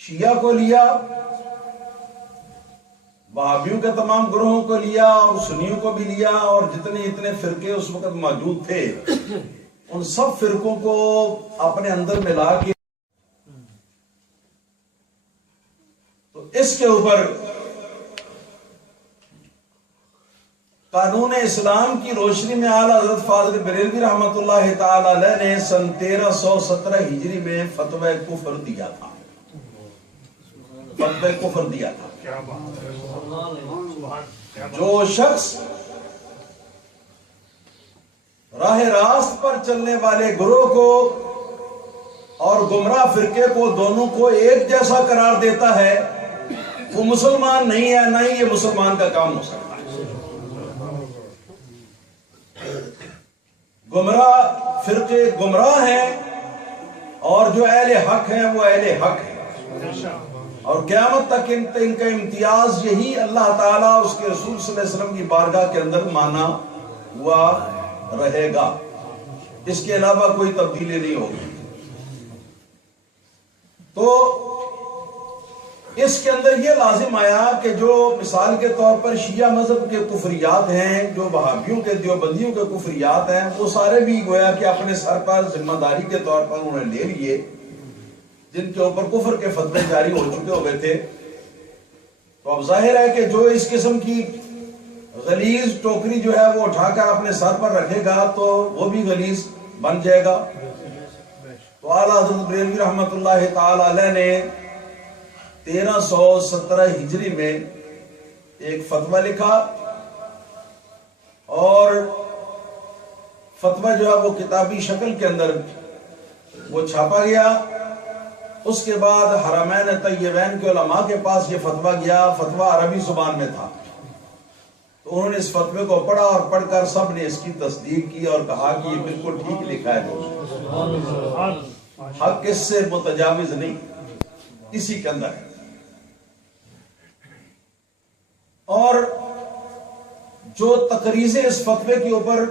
شیعہ کو لیا، وہابیوں کے تمام گروہوں کو لیا اور سنیوں کو بھی لیا، اور جتنے فرقے اس وقت موجود تھے ان سب فرقوں کو اپنے اندر ملا کے تو اس کے اوپر قانون اسلام کی روشنی میں اعلیٰ حضرت فاضل بریلوی رحمۃ اللہ تعالی علیہ نے سن 1317 ہجری میں فتوی کفر دیا تھا، فتوی کفر دیا تھا۔ جو شخص راہ راست پر چلنے والے گروہ کو اور گمراہ فرقے کو دونوں کو ایک جیسا قرار دیتا ہے وہ مسلمان نہیں ہے، نہ ہی یہ مسلمان کا کام ہو سکتا ہے۔ گمراہ فرقے گمراہ ہیں اور جو اہل حق ہیں وہ اہل حق ہیں، اور قیامت تک ان کا امتیاز یہی اللہ تعالیٰ اور اس کے رسول صلی اللہ علیہ وسلم کی بارگاہ کے اندر مانا ہوا رہے گا، اس کے علاوہ کوئی تبدیلی نہیں ہوگی۔ تو اس کے اندر یہ لازم آیا کہ جو مثال کے طور پر شیعہ مذہب کے کفریات ہیں، جو وہابیوں کے دیوبندیوں کے کفریات ہیں، وہ سارے بھی گویا کہ اپنے سر پر ذمہ داری کے طور پر انہوں نے لے لیے، جن کے اوپر کفر کے فتوے جاری ہو چکے ہوئے تھے۔ تو اب ظاہر ہے کہ جو اس قسم کی غلیظ ٹوکری جو ہے وہ اٹھا کر اپنے سر پر رکھے گا تو وہ بھی غلیظ بن جائے گا۔ تو اعلیٰ حضرت بریلوی رحمۃ اللہ تعالی علیہ نے 1317 ہجری میں ایک فتویٰ لکھا، اور فتویٰ جو ہے وہ کتابی شکل کے اندر وہ چھاپا گیا۔ اس کے بعد حرمین طیبین کے علماء کے پاس یہ فتویٰ گیا، فتویٰ عربی زبان میں تھا، تو تو انہوں نے اس فتوے کو پڑھا اور پڑھ کر سب نے اس کی تصدیق کی اور کہا کہ یہ بالکل ٹھیک لکھا ہے دوست، حق اس سے متجاوز نہیں، اسی کے اندر ہے۔ اور جو تقریزیں اس فتوے کے اوپر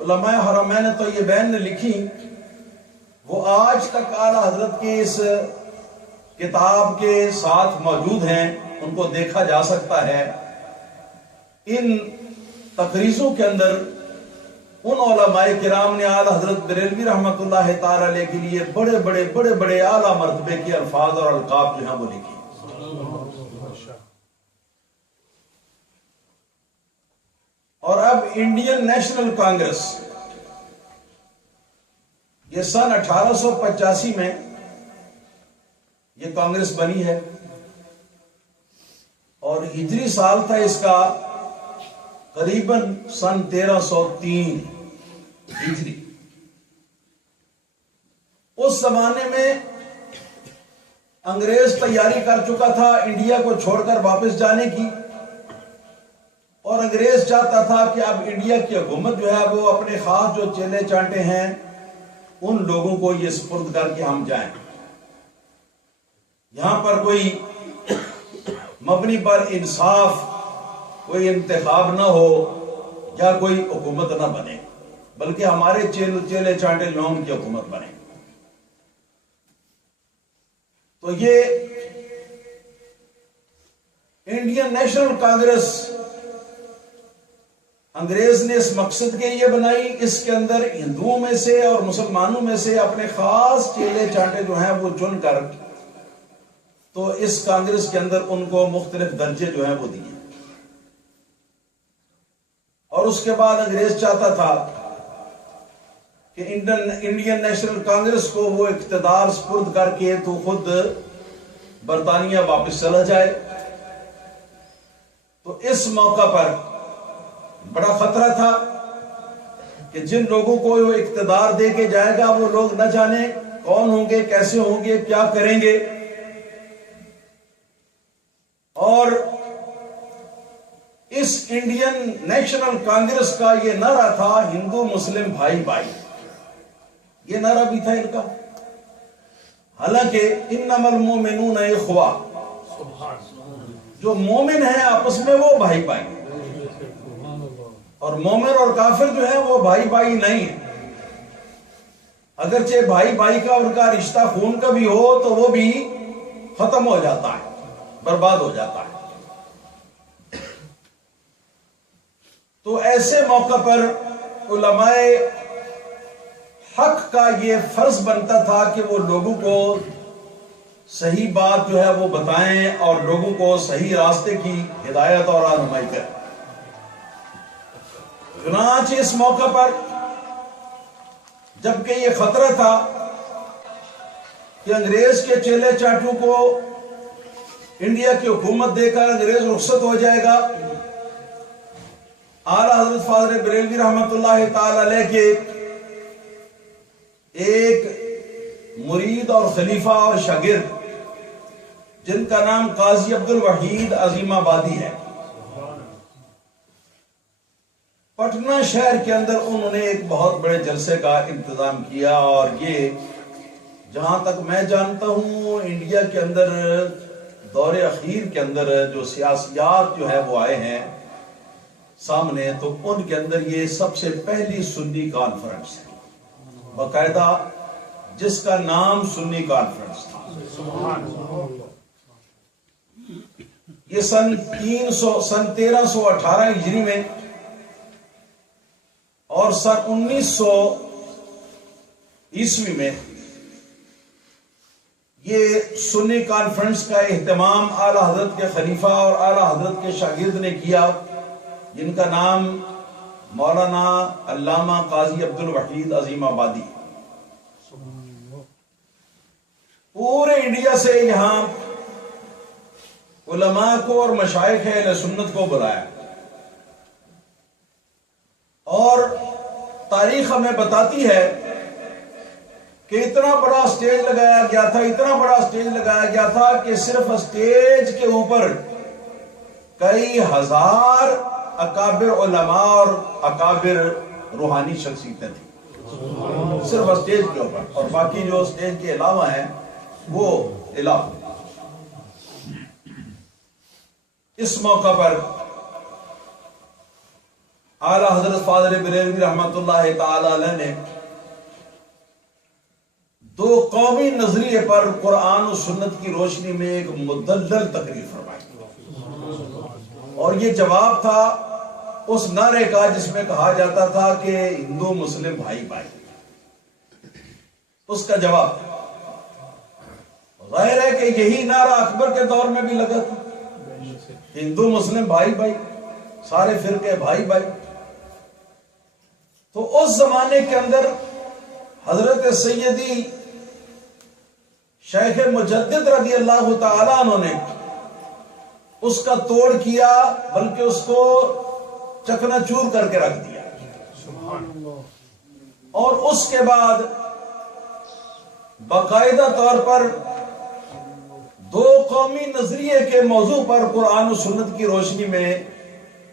علماء حرمین طیبین نے لکھی، وہ آج تک اعلیٰ حضرت کے اس کتاب کے ساتھ موجود ہیں، ان کو دیکھا جا سکتا ہے۔ ان تقریزوں کے اندر ان علماء کرام نے اعلیٰ حضرت بریلوی رحمۃ اللہ تعالی علیہ کے لیے بڑے بڑے اعلیٰ مرتبے کے الفاظ اور القاب جو ہیں وہ لکھی۔ اور اب انڈین نیشنل کانگریس، یہ سن 1885 میں یہ کانگریس بنی ہے، اور ہجری سال تھا اس کا قریباً سن 1303 ہجری۔ اس زمانے میں انگریز تیاری کر چکا تھا انڈیا کو چھوڑ کر واپس جانے کی، اور انگریز چاہتا تھا کہ اب انڈیا کی حکومت جو ہے وہ اپنے خاص جو چیلے چانٹے ہیں ان لوگوں کو یہ سپرد کر کے ہم جائیں، یہاں پر کوئی مبنی پر انصاف کوئی انتخاب نہ ہو یا کوئی حکومت نہ بنے، بلکہ ہمارے چیلے چانٹے لوگوں کی حکومت بنے۔ تو یہ انڈین نیشنل کانگریس انگریز نے اس مقصد کے لیے بنائی، اس کے اندر ہندوؤں میں سے اور مسلمانوں میں سے اپنے خاص چیلے چانٹے جو ہیں وہ چن کر تو اس کانگریس کے اندر ان کو مختلف درجے جو ہیں وہ دیے، اور اس کے بعد انگریز چاہتا تھا کہ انڈین نیشنل کانگریس کو وہ اقتدار سپرد کر کے تو خود برطانیہ واپس چلا جائے۔ تو اس موقع پر بڑا خطرہ تھا کہ جن لوگوں کو وہ اقتدار دے کے جائے گا وہ لوگ نہ جانے کون ہوں گے، کیسے ہوں گے، کیا کریں گے، اور اس انڈین نیشنل کانگریس کا یہ نعرہ تھا ہندو مسلم بھائی بھائی، یہ نعرہ بھی تھا ان کا۔ حالانکہ انما المؤمنون اخوہ، جو مومن ہیں آپس میں وہ بھائی بھائی، اور مومن اور کافر جو ہیں وہ بھائی بھائی نہیں ہیں، اگرچہ بھائی بھائی کا ان کا رشتہ خون کا بھی ہو تو وہ بھی ختم ہو جاتا ہے، برباد ہو جاتا ہے۔ تو ایسے موقع پر علماء حق کا یہ فرض بنتا تھا کہ وہ لوگوں کو صحیح بات جو ہے وہ بتائیں اور لوگوں کو صحیح راستے کی ہدایت اور رہنمائی کریں۔ چنانچہ اس موقع پر جبکہ یہ خطرہ تھا کہ انگریز کے چیلے چاٹوں کو انڈیا کی حکومت دے کر انگریز رخصت ہو جائے گا، اعلیٰ حضرت فاضل بریلوی رحمۃ اللہ تعالی علیہ کے ایک مرید اور خلیفہ اور شاگرد جن کا نام قاضی عبد الوحید عظیم آبادی ہے، پٹنہ شہر کے اندر انہوں نے ایک بہت بڑے جلسے کا انتظام کیا، اور یہ جہاں تک میں جانتا ہوں انڈیا کے اندر دور اخیر کے اندر جو سیاسیات جو ہے وہ آئے ہیں سامنے، تو ان کے اندر یہ سب سے پہلی سنی کانفرنس ہے باقاعدہ، جس کا نام سنی کانفرنس تھا۔ یہ سن 1318 ہجری میں اور سن 1900 عیسوی میں یہ سنی کانفرنس کا اہتمام اعلیٰ حضرت کے خلیفہ اور اعلیٰ حضرت کے شاگرد نے کیا، جن کا نام مولانا علامہ قاضی عبد الوحید عظیم آبادی۔ پورے انڈیا سے یہاں علماء کو اور مشائخ اہل سنت کو بلایا، اور تاریخ ہمیں بتاتی ہے کہ اتنا بڑا اسٹیج لگایا گیا تھا کہ صرف اسٹیج کے اوپر کئی ہزار اکابر علماء اور اکابر روحانی شخصیتیں تھیں صرف اسٹیج کے اوپر، اور باقی جو اسٹیج کے علاوہ ہیں وہ علاوہ۔ اس موقع پر اعلیٰ حضرت فاضل بریلوی رحمۃ اللہ تعالی علیہ نے دو قومی نظریے پر قرآن و سنت کی روشنی میں ایک مدلل تقریر فرمائی، اور یہ جواب تھا اس نعرے کا جس میں کہا جاتا تھا کہ ہندو مسلم بھائی بھائی، اس کا جواب تھا۔ ظاہر ہے کہ یہی نعرہ اکبر کے دور میں بھی لگا تھا، ہندو مسلم بھائی بھائی، سارے فرقے بھائی بھائی۔ تو اس زمانے کے اندر حضرت سیدی شیخ مجدد رضی اللہ تعالی عنہ نے اس کا توڑ کیا، بلکہ اس کو چکنا چور کر کے رکھ دیا، اور اس کے بعد باقاعدہ طور پر دو قومی نظریے کے موضوع پر قرآن و سنت کی روشنی میں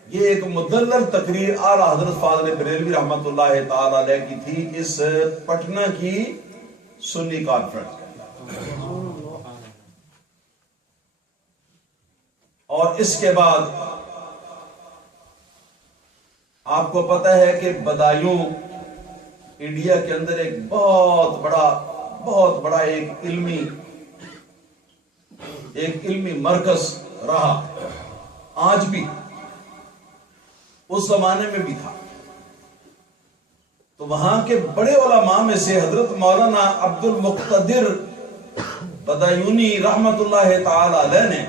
یہ ایک مدلل تقریر اعلیٰ حضرت فاضل بریلوی رحمۃ اللہ تعالی علیہ کی تھی اس پٹنہ کی سنی کانفرنس کے۔ اور اس کے بعد آپ کو پتہ ہے کہ بدایوں انڈیا کے اندر ایک بہت بڑا ایک علمی مرکز رہا، آج بھی، اس زمانے میں بھی تھا۔ تو وہاں کے بڑے علماء میں سے حضرت مولانا عبد المقتدر بدایونی رحمت اللہ تعالی علیہ نے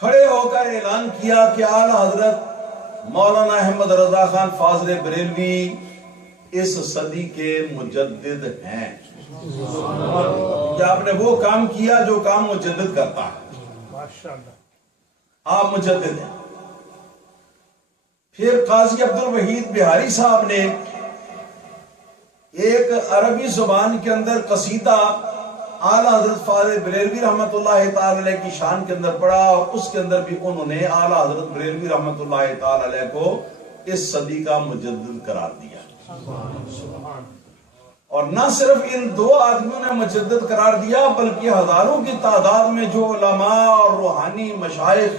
کھڑے ہو کر اعلان کیا کہ اعلیٰ حضرت مولانا احمد رضا خان فاضل بریلوی اس صدی کے مجدد ہیں۔ کہ آپ نے وہ کام کیا جو کام مجدد کرتا ہے، آپ مجدد ہیں۔ پھر قاضی عبد الوحید بہاری صاحب نے ایک عربی زبان کے اندر قصیدہ اعلیٰ حضرت فاضل بریلوی رحمت اللہ تعالی علیہ کی شان کے اندر پڑھا، اور اس کے اندر بھی انہوں نے اعلیٰ حضرت بریلوی رحمت اللہ تعالی علیہ کو اس صدی کا مجدد قرار دیا۔ اور نہ صرف ان دو آدمیوں نے مجدد قرار دیا، بلکہ ہزاروں کی تعداد میں جو علماء اور روحانی مشائخ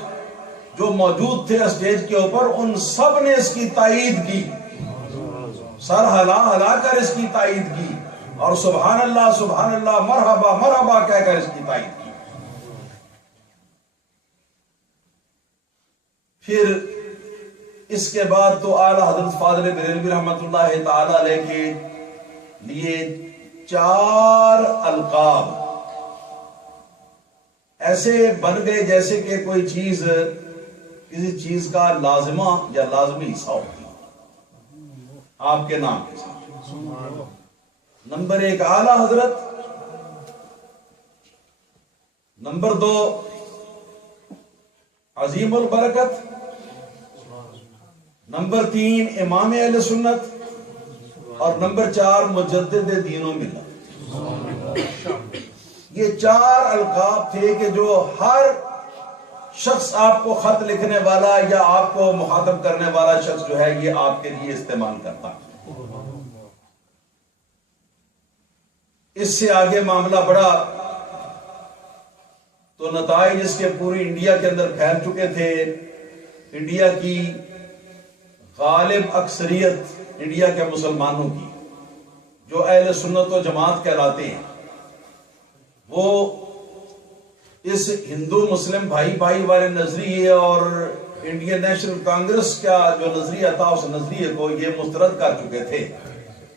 جو موجود تھے اسٹیج کے اوپر، ان سب نے اس کی تائید کی، سر ہلا کر اس کی تائید کی، اور سبحان اللہ مرحبا مرحبا کہہ کر اس کی تائید کی۔ پھر اس کے بعد تو اعلیٰ حضرت فاضل بریلوی رحمت اللہ تعالی علیہ کے لیے 4 القاب ایسے بن گئے جیسے کہ کوئی چیز کسی چیز کا لازمہ یا لازمی حصہ ہوتی ہے آپ کے نام کے ساتھ۔ نمبر 1 اعلیٰ حضرت، نمبر 2 عظیم البرکت، نمبر 3 امام اہل سنت، اور نمبر 4 مجدد دین و ملت۔ یہ 4 القاب تھے کہ جو ہر شخص آپ کو خط لکھنے والا یا آپ کو مخاطب کرنے والا شخص جو ہے یہ آپ کے لیے استعمال کرتا ہے۔ اس سے آگے معاملہ بڑھا تو نتائج اس کے پوری انڈیا کے اندر پھیل چکے تھے۔ انڈیا کی غالب اکثریت انڈیا کے مسلمانوں کی جو اہل سنت و جماعت کہلاتے ہیں، وہ اس ہندو مسلم بھائی بھائی والے نظریے اور انڈین نیشنل کانگریس کا جو نظریہ تھا اس نظریے کو یہ مسترد کر چکے تھے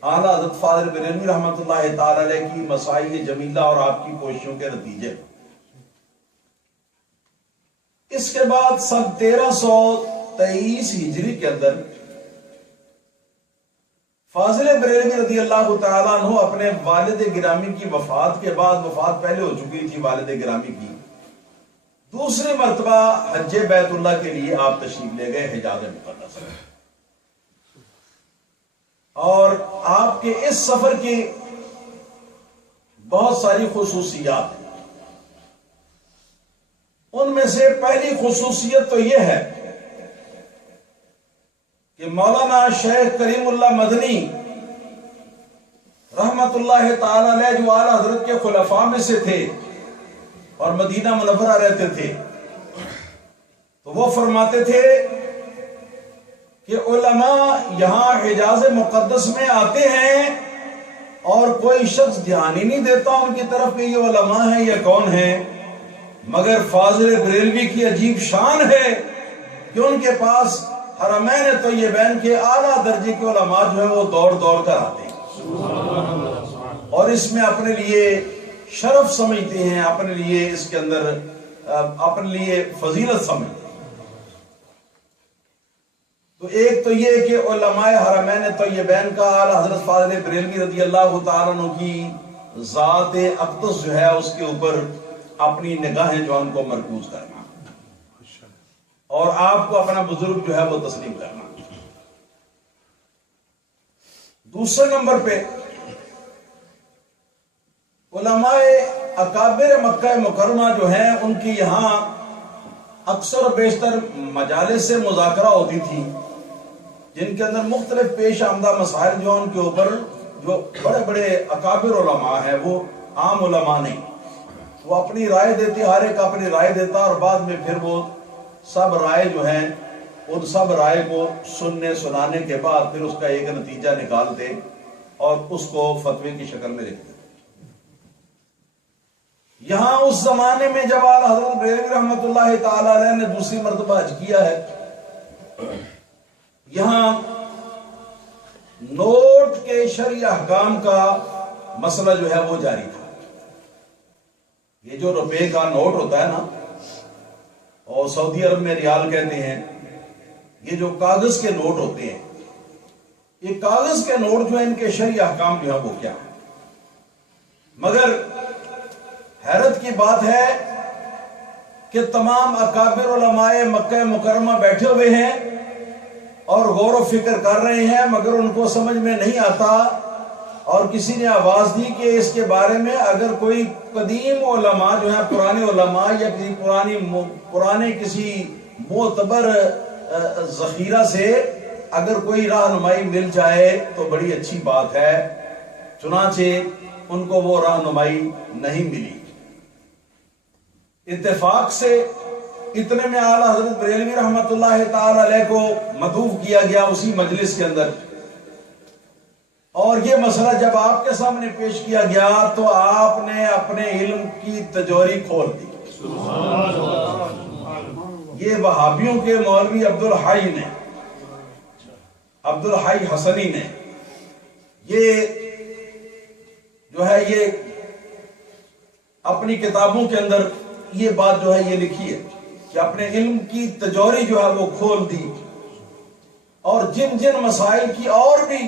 اعلیٰ حضرت فاضل بریلوی رحمت اللہ تعالی علیہ کی مساعی جمیلہ اور آپ کی کوششوں کے نتیجے۔ اس کے بعد سن 1323 ہجری کے اندر فاضل بریلوی رضی اللہ تعالیٰ عنہ اپنے والد گرامی کی وفات کے بعد، وفات پہلے ہو چکی تھی والد گرامی کی، دوسری مرتبہ حج بیت اللہ کے لیے آپ تشریف لے گئے حجاز مقدس۔ اور آپ کے اس سفر کی بہت ساری خصوصیات ہیں، ان میں سے پہلی خصوصیت تو یہ ہے کہ مولانا شیخ کریم اللہ مدنی رحمت اللہ تعالی علیہ جو اعلیٰ حضرت کے خلفاء میں سے تھے اور مدینہ منورہ رہتے تھے، تو وہ فرماتے تھے کہ علماء یہاں حجاز مقدس میں آتے ہیں اور کوئی شخص دھیان ہی نہیں دیتا ان کی طرف کہ یہ علماء ہیں یا کون ہیں، مگر فاضل بریلوی کی عجیب شان ہے کہ ان کے پاس حرمین طیبین کے اعلیٰ درجے کے علماء جو ہیں وہ دوڑ دوڑ کر آتے ہیں اور اس میں اپنے لیے شرف سمجھتے ہیں، اپنے لیے اس کے اندر اپنے لیے فضیلت سمجھتے ہیں۔ تو ایک تو یہ کہ علماء حرمین طیبین کا اعلیٰ حضرت فاضل بریلوی رضی اللہ تعالیٰ عنہ کی ذات اقدس جو ہے اس کے اوپر اپنی نگاہیں جو ان کو مرکوز کرنا اور آپ کو اپنا بزرگ جو ہے وہ تسلیم کرنا۔ دوسرے نمبر پہ علماء اکابر مکہ مکرمہ جو ہیں ان کی یہاں اکثر و بیشتر مجالس سے مذاکرہ ہوتی تھی جن کے اندر مختلف پیش آمدہ مسائل جو ان کے اوپر جو بڑے بڑے اکابر علماء ہیں وہ عام علماء نہیں، وہ اپنی رائے دیتے، ہر ایک اپنی رائے دیتا اور بعد میں پھر وہ سب رائے جو ہیں ان سب رائے کو سننے سنانے کے بعد پھر اس کا ایک نتیجہ نکالتے اور اس کو فتوے کی شکل میں لکھتے۔ یہاں اس زمانے میں جب اعلیٰ حضرت بریلوی رحمت اللہ تعالی علیہ نے دوسری مرتبہ حج کیا ہے، یہاں نوٹ کے شرعی احکام کا مسئلہ جو ہے وہ جاری تھا۔ یہ جو روپے کا نوٹ ہوتا ہے نا، اور سعودی عرب میں ریال کہتے ہیں، یہ جو کاغذ کے نوٹ ہوتے ہیں، یہ کاغذ کے نوٹ جو ہیں ان کے شرعی احکام جو ہے وہ کیا ہے؟ مگر حیرت کی بات ہے کہ تمام اکابر علماء مکہ مکرمہ بیٹھے ہوئے ہیں اور غور و فکر کر رہے ہیں، مگر ان کو سمجھ میں نہیں آتا اور کسی نے آواز دی کہ اس کے بارے میں اگر کوئی قدیم علماء جو ہیں، پرانے علماء یا پرانے کسی معتبر ذخیرہ سے اگر کوئی رہنمائی مل جائے تو بڑی اچھی بات ہے۔ چنانچہ ان کو وہ رہنمائی نہیں ملی۔ اتفاق سے اتنے میں اعلیٰ حضرت بریلوی رحمت اللہ تعالی علیہ کو مدعو کیا گیا اسی مجلس کے اندر، اور یہ مسئلہ جب آپ کے سامنے پیش کیا گیا تو آپ نے اپنے علم کی تجوری کھول دی۔ یہ وہابیوں کے مولوی عبدالحی حسنی نے یہ جو ہے یہ اپنی کتابوں کے اندر یہ بات جو ہے یہ لکھی ہے کہ اپنے علم کی تجوری جو ہے وہ کھول دی، اور جن جن مسائل کی اور بھی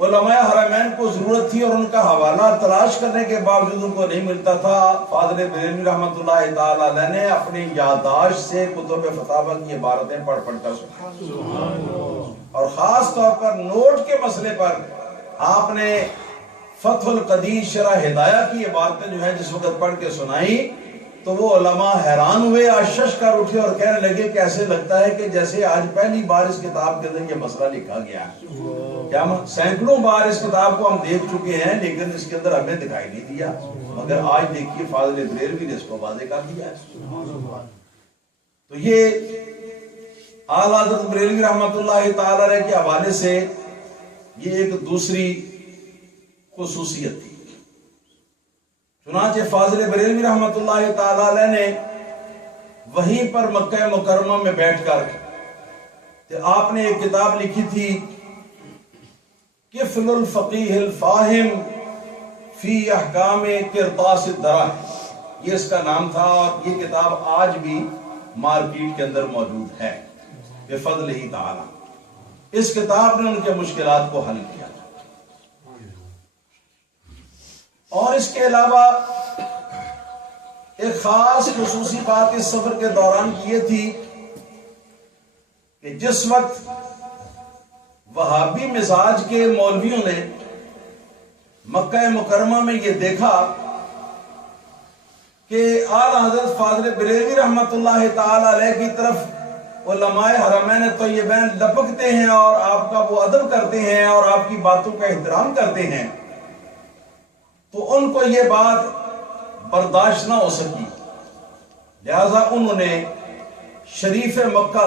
علماء حرمین کو ضرورت تھی اور ان کا حوالہ تلاش کرنے کے باوجود ان کو نہیں ملتا تھا، فاضل بریلوی رحمت اللہ تعالی علیہ نے اپنی یادداشت سے کتب فتاوی کی عبارتیں پڑھ کر سنائی، اور خاص طور پر نوٹ کے مسئلے پر آپ نے فتح القدیر شرح ہدایہ کی عبارتیں جو ہیں جس وقت پڑھ کے سنائی تو وہ علماء حیران ہوئے، آشش کر اٹھے اور کہنے لگے کہ ایسے لگتا ہے کہ جیسے آج پہلی بار اس کتاب کے اندر یہ مسئلہ لکھا گیا ہے۔ کیا سینکڑوں بار اس کتاب کو ہم دیکھ چکے ہیں لیکن اس کے اندر ہمیں دکھائی نہیں دیا، مگر آج دیکھیے فاضل بریلوی نے اس کو واضح کر دیا ہے۔ تو یہ اعلیٰ حضرت بریلوی رحمت اللہ تعالی علیہ کے حوالے سے یہ ایک دوسری خصوصیت تھی۔ چنانچہ فاضل بریلوی رحمت اللہ تعالی علیہ نے وہیں پر مکہ مکرمہ میں بیٹھ کر کہ آپ نے ایک کتاب لکھی تھی کفل الفقیہ الفاہم فی احکام قرطاس الدراہم، یہ اس کا نام تھا، اور یہ کتاب آج بھی مارکیٹ کے اندر موجود ہے بفضل ہی تعالی۔ اس کتاب نے ان کے مشکلات کو حل کیا، اور اس کے علاوہ ایک خاص خصوصی بات اس سفر کے دوران کی یہ تھی کہ جس وقت وہابی مزاج کے مولویوں نے مکہ مکرمہ میں یہ دیکھا کہ اعلیٰ حضرت فاضل بریلوی رحمت اللہ تعالی علیہ کی طرف علماء حرمین طیبین لپکتے ہیں اور آپ کا وہ ادب کرتے ہیں اور آپ کی باتوں کا احترام کرتے ہیں، تو ان کو یہ بات برداشت نہ ہو سکی، لہذا انہوں نے شریف مکہ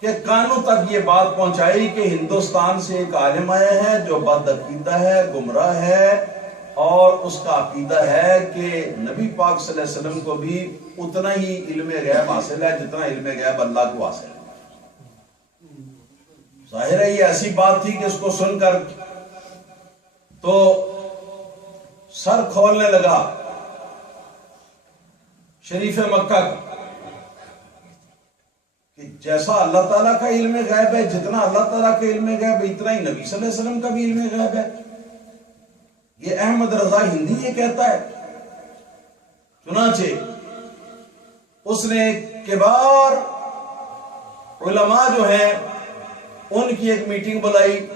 کے کانوں تک یہ بات پہنچائی کہ ہندوستان سے ایک عالم آیا ہے جو بد عقیدہ ہے، گمراہ ہے، اور اس کا عقیدہ ہے کہ نبی پاک صلی اللہ علیہ وسلم کو بھی اتنا ہی علم غیب حاصل ہے جتنا علم غیب اللہ کو حاصل ہے۔ ظاہر ہے یہ ایسی بات تھی کہ اس کو سن کر تو سر کھولنے لگا شریف مکہ کا کہ جیسا اللہ تعالیٰ کا علم غیب ہے، جتنا اللہ تعالیٰ کا علم غیب ہے اتنا ہی نبی صلی اللہ علیہ وسلم کا بھی علم غیب ہے۔ یہ احمد رضا ہندی یہ کہتا ہے۔ چنانچہ اس نے کبار علماء جو ہیں ان کی ایک میٹنگ بلائی،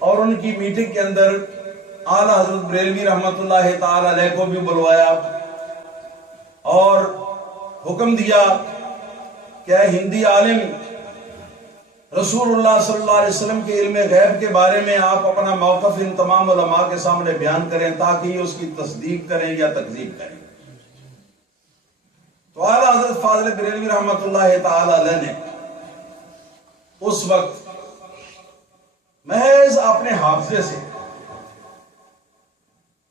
اور ان کی میٹنگ کے اندر اعلیٰ حضرت بریلوی رحمت اللہ تعالی علیہ کو بھی بلوایا اور حکم دیا کہ ہندی عالم رسول اللہ صلی اللہ علیہ وسلم کے علم غیب کے بارے میں آپ اپنا موقف ان تمام علماء کے سامنے بیان کریں تاکہ یہ اس کی تصدیق کریں یا تکذیب کریں۔ تو اعلیٰ حضرت فاضل بریلوی رحمت اللہ تعالی علیہ نے اس وقت محض اپنے حافظے سے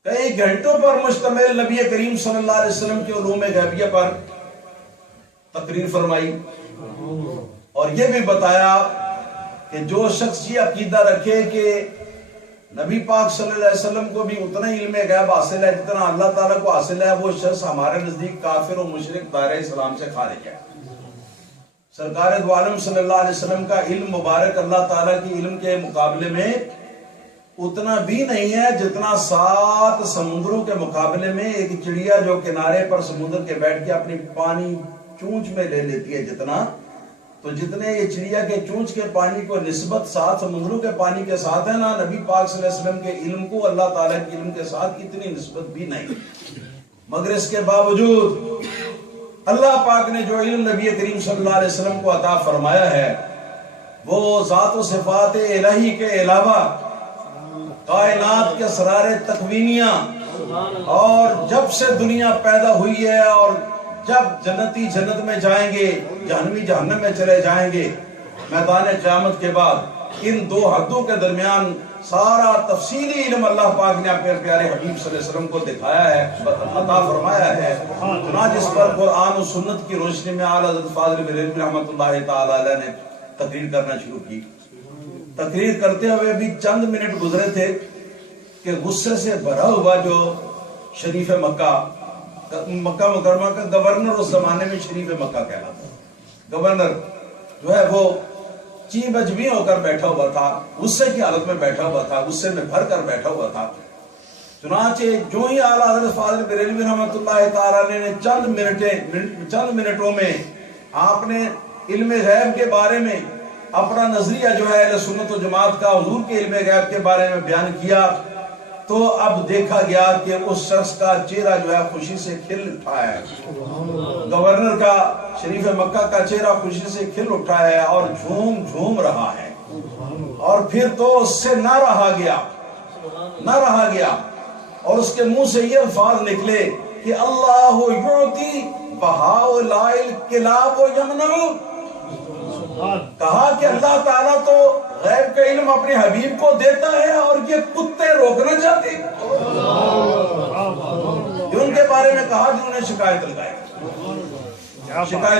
کئی گھنٹوں پر مشتمل نبی کریم صلی اللہ علیہ وسلم کے علوم غیبیہ پر تقریر فرمائی، اور یہ بھی بتایا کہ جو شخص یہ عقیدہ رکھے کہ نبی پاک صلی اللہ علیہ وسلم کو بھی اتنا ہی علم غیب حاصل ہے جتنا اللہ تعالیٰ کو حاصل ہے، وہ شخص ہمارے نزدیک کافر و مشرک دائرہ اسلام سے خارج ہے۔ سرکار دو عالم صلی اللہ علیہ وسلم کا علم مبارک اللہ تعالیٰ کی علم کے مقابلے میں اتنا بھی نہیں ہے جتنا 7 سمندروں کے مقابلے میں ایک چڑیا جو کنارے پر سمندر کے بیٹھ کے اپنی پانی چونچ میں لے لیتی ہے، جتنا تو جتنے یہ چڑیا کے چونچ کے پانی کو نسبت 7 سمندروں کے پانی کے ساتھ ہے نا، نبی پاک صلی اللہ علیہ وسلم کے علم کو اللہ تعالیٰ کے علم کے ساتھ اتنی نسبت بھی نہیں۔ مگر اس کے باوجود اللہ پاک نے جو علم نبی کریم صلی اللہ علیہ وسلم کو عطا فرمایا ہے وہ ذات و صفات الہی کے علاوہ کائنات کے اسرار تکوینیہ، اور جب سے دنیا پیدا ہوئی ہے اور جب جنتی جنت میں جائیں گے، جہنمی جہنم میں چلے جائیں گے، میدان قیامت کے بعد ان 2 حدوں کے درمیان سارا تفصیلی علم اللہ پاک نے اپنے پیارے حبیب صلی اللہ علیہ وسلم کو دکھایا ہے، عطا فرمایا ہے۔ چنانچہ اس پر قرآن و سنت کی روشنی میں اعلیٰ حضرت فاضل بریلوی رحمت اللہ تعالی علیہ نے تقریر کرنا شروع کی۔ تقریر کرتے ہوئے بھی چند منٹ گزرے تھے کہ غصے سے بھرا ہوا جو شریف مکہ مکرمہ کا گورنر، اس زمانے میں شریف مکہ کہلاتا، گورنر جو ہے وہ چی بجوی ہو کر بیٹھا ہوا تھا، غصے کی حالت میں بیٹھا ہوا تھا، غصے میں بھر کر بیٹھا ہوا تھا۔ چنانچہ جو ہی اعلیٰ حضرت فاضل بریلوی رحمت اللہ تعالی نے چند منٹوں میں آپ نے علم غیب کے بارے میں اپنا نظریہ جو ہے اہل سنت و جماعت کا حضور کے علم غیب کے بارے میں بیان کیا، تو اب دیکھا گیا کہ اس شخص کا چہرہ جو ہے خوشی سے کھل اٹھا ہے، گورنر کا، شریف مکہ کا چہرہ خوشی سے کھل اٹھا ہے اور جھوم رہا ہے، اور پھر تو اس سے نہ رہا گیا اور اس کے منہ سے یہ الفاظ نکلے کہ اللہ یعطی بہاء لائل کلاب و یمنع، کہا کہ اللہ تعالیٰ تو غیب کا علم اپنے حبیب کو دیتا ہے اور یہ کتے روکنا چاہتے ہیں۔ یہ ان کے بارے میں کہا جنہوں نے شکایت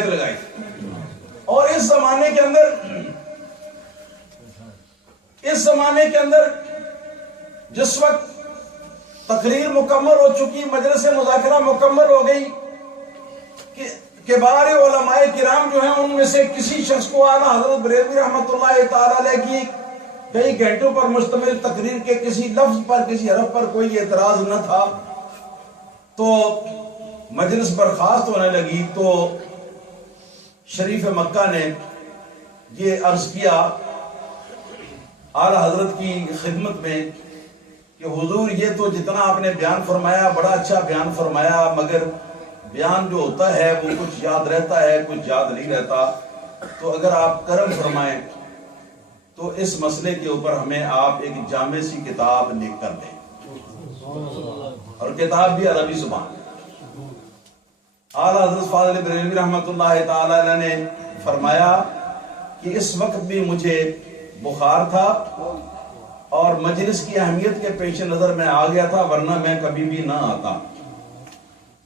لگائی۔ اور اس زمانے کے اندر جس وقت تقریر مکمل ہو چکی، مجلس مذاکرہ مکمل ہو گئی، کہ کبار علماء کرام جو ہیں ان میں سے کسی شخص کو اعلیٰ حضرت بریلوی رحمت اللہ تعالی علیہ کی کئی گھنٹوں پر مشتمل تقریر کے کسی لفظ پر، کسی حرف پر کوئی اعتراض نہ تھا، تو مجلس برخاست ہونے لگی۔ تو شریف مکہ نے یہ عرض کیا اعلیٰ حضرت کی خدمت میں کہ حضور یہ تو جتنا آپ نے بیان فرمایا بڑا اچھا بیان فرمایا، مگر بیان جو ہوتا ہے وہ کچھ یاد رہتا ہے، کچھ یاد نہیں رہتا۔ تو اگر آپ کرم فرمائیں تو اس مسئلے کے اوپر ہمیں آپ ایک جامع سی کتاب لکھ کر دیں، اور کتاب بھی عربی زبان۔ اعلیٰ حضرت فاضل بریلوی رحمۃ اللہ تعالی علیہ نے فرمایا کہ اس وقت بھی مجھے بخار تھا اور مجلس کی اہمیت کے پیش نظر میں آ گیا تھا، ورنہ میں کبھی بھی نہ آتا،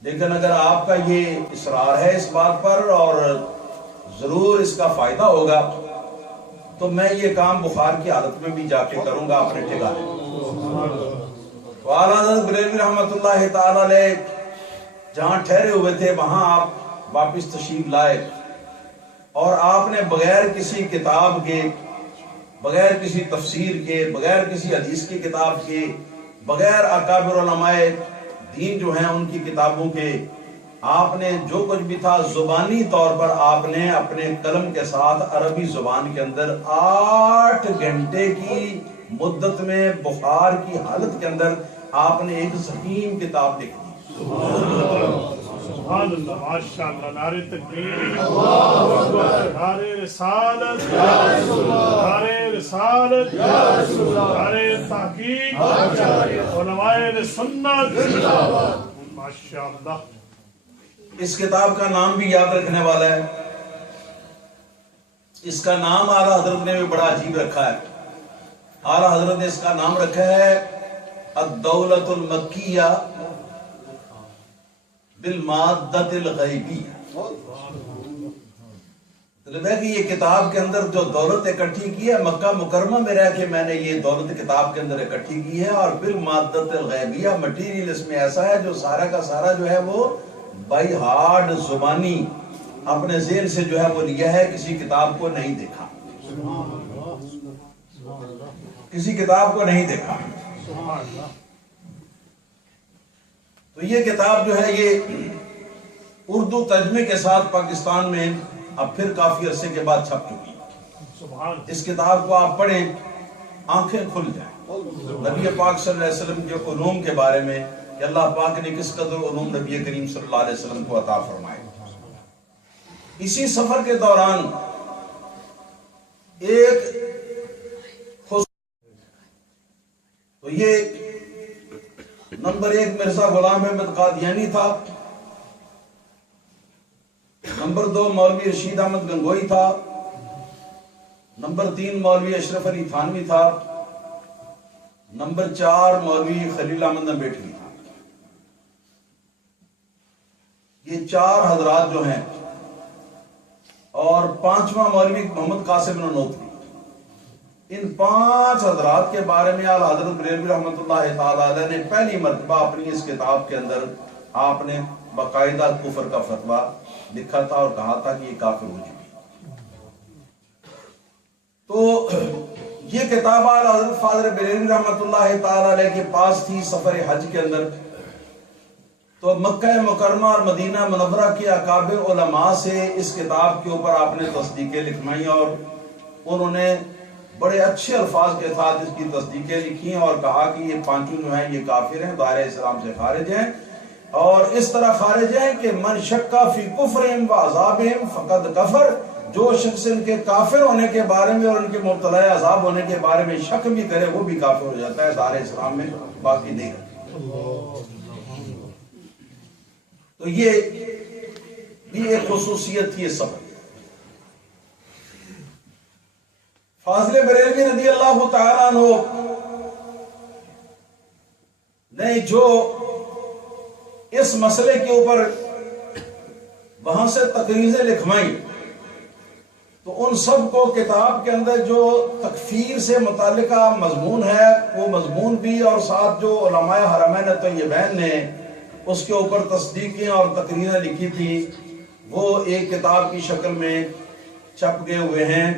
لیکن اگر آپ کا یہ اصرار ہے اس بات پر اور ضرور اس کا فائدہ ہوگا تو میں یہ کام بخار کی حالت میں بھی جا کے کروں گا اپنے ٹھکانے۔ تو اعلیٰ حضرت بریلوی رحمۃ اللہ تعالی علیہ جہاں ٹھہرے ہوئے تھے وہاں آپ واپس تشریف لائے، اور آپ نے بغیر کسی کتاب کے، بغیر کسی تفسیر کے، بغیر کسی حدیث کی کتاب کے، بغیر اکابر علماء دین جو ہیں ان کی کتابوں کے، آپ نے جو کچھ بھی تھا زبانی طور پر آپ نے اپنے قلم کے ساتھ عربی زبان کے اندر 8 گھنٹے کی مدت میں بخار کی حالت کے اندر آپ نے ایک ضخیم کتاب لکھ دی۔ سبحان اللہ، ماشاءاللہ، نعرہ تکبیر، نعرہ رسالت، نعرہ رسالت، نعرہ تحقیق، علماء سنت، ماشاءاللہ۔ اس کتاب کا نام بھی یاد رکھنے والا ہے، اس کا نام اعلیٰ حضرت نے بھی بڑا عجیب رکھا ہے۔ اعلیٰ حضرت نے اس کا نام رکھا ہے الدولۃ المکیہ بالمادۃ الغیبیہ۔ مطلب ہے کہ یہ کتاب کے اندر جو دولت اکٹھی کی ہے مکہ مکرمہ میں رہ کے میں نے یہ دولت کتاب کے اندر اکٹھی کی ہے، اور بالمادۃ الغیبیہ مٹیریل اس میں ایسا ہے جو سارا کا سارا جو ہے وہ بائی ہارڈ زبانی اپنے ذہن سے جو ہے وہ لیا ہے، کسی کتاب کو نہیں دیکھا، کسی کتاب کو نہیں دیکھا۔ تو یہ کتاب جو ہے یہ اردو ترجمے کے ساتھ پاکستان میں اب پھر کافی عرصے کے بعد چھپ چکی۔ اس کتاب کو آپ پڑھیں، آنکھیں کھل جائیں نبی پاک صلی اللہ علیہ وسلم کے علوم کے بارے میں کہ اللہ پاک نے کس قدر علوم نبی کریم صلی اللہ علیہ وسلم کو عطا فرمائے۔ اسی سفر کے دوران ایک تو یہ نمبر 1 مرزا غلام احمد قادیانی تھا، نمبر 2 مولوی رشید احمد گنگوئی تھا، نمبر 3 مولوی اشرف علی تھانوی تھا، نمبر 4 مولوی خلیل احمد نبیٹوی تھا۔ یہ 4 حضرات جو ہیں، اور 5واں مولوی محمد قاسم نانوتوی۔ ان 5 حضرات کے بارے میں اعلیٰ حضرت بریلوی رحمۃ اللہ تعالی علیہ نے پہلی مرتبہ اپنی اس کتاب کے اندر آپ نے باقاعدہ کفر کا فتویٰ لکھا تھا اور کہا تھا کہ یہ کافر ہو چکی۔ تو یہ کتاب اعلیٰ حضرت فاضل بریلوی رحمۃ اللہ تعالی علیہ کے پاس تھی سفر حج کے اندر۔ تو مکہ مکرمہ اور مدینہ منورہ کے اکابر علماء سے اس کتاب کے اوپر آپ نے تصدیقیں لکھوائیں، اور انہوں نے بڑے اچھے الفاظ کے ساتھ اس کی تصدیقیں لکھی ہیں اور کہا کہ یہ 5 جو ہیں یہ کافر ہیں، دائرہ اسلام سے خارج ہیں، اور اس طرح خارج ہیں کہ من شک فی کفرہم و عذابہم فقد کفر، جو شخص ان کے کافر ہونے کے بارے میں اور ان کے مبتلا عذاب ہونے کے بارے میں شک بھی کرے وہ بھی کافر ہو جاتا ہے، دائرہ اسلام میں باقی نہیں رہتا۔ تو یہ بھی ایک خصوصیت تھی اس سبق۔ فاضل بریلوی رضی اللہ تعالیٰ عنہ نے جو اس مسئلے کے اوپر وہاں سے تقریریں لکھوائیں، تو ان سب کو کتاب کے اندر جو تکفیر سے متعلقہ مضمون ہے وہ مضمون بھی، اور ساتھ جو علماء حرمین طیبین نے اس کے اوپر تصدیقیں اور تقریریں لکھی تھی وہ ایک کتاب کی شکل میں چھپ گئے ہوئے ہیں۔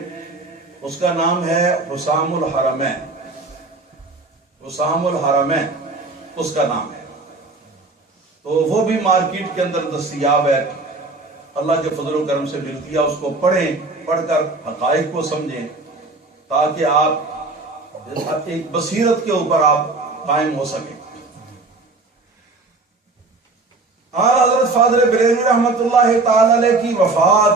اس کا نام ہے حسام الحرمین، حسام الحرمین اس کا نام ہے۔ تو وہ بھی مارکیٹ کے اندر دستیاب ہے، اللہ کے فضل و کرم سے ملتی ہے۔ اس کو پڑھیں، پڑھ کر حقائق کو سمجھیں تاکہ آپ ایک بصیرت کے اوپر آپ قائم ہو سکیں۔ حضرت فاضل بریلوی رحمۃ اللہ تعالی علیہ کی وفات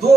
2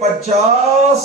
50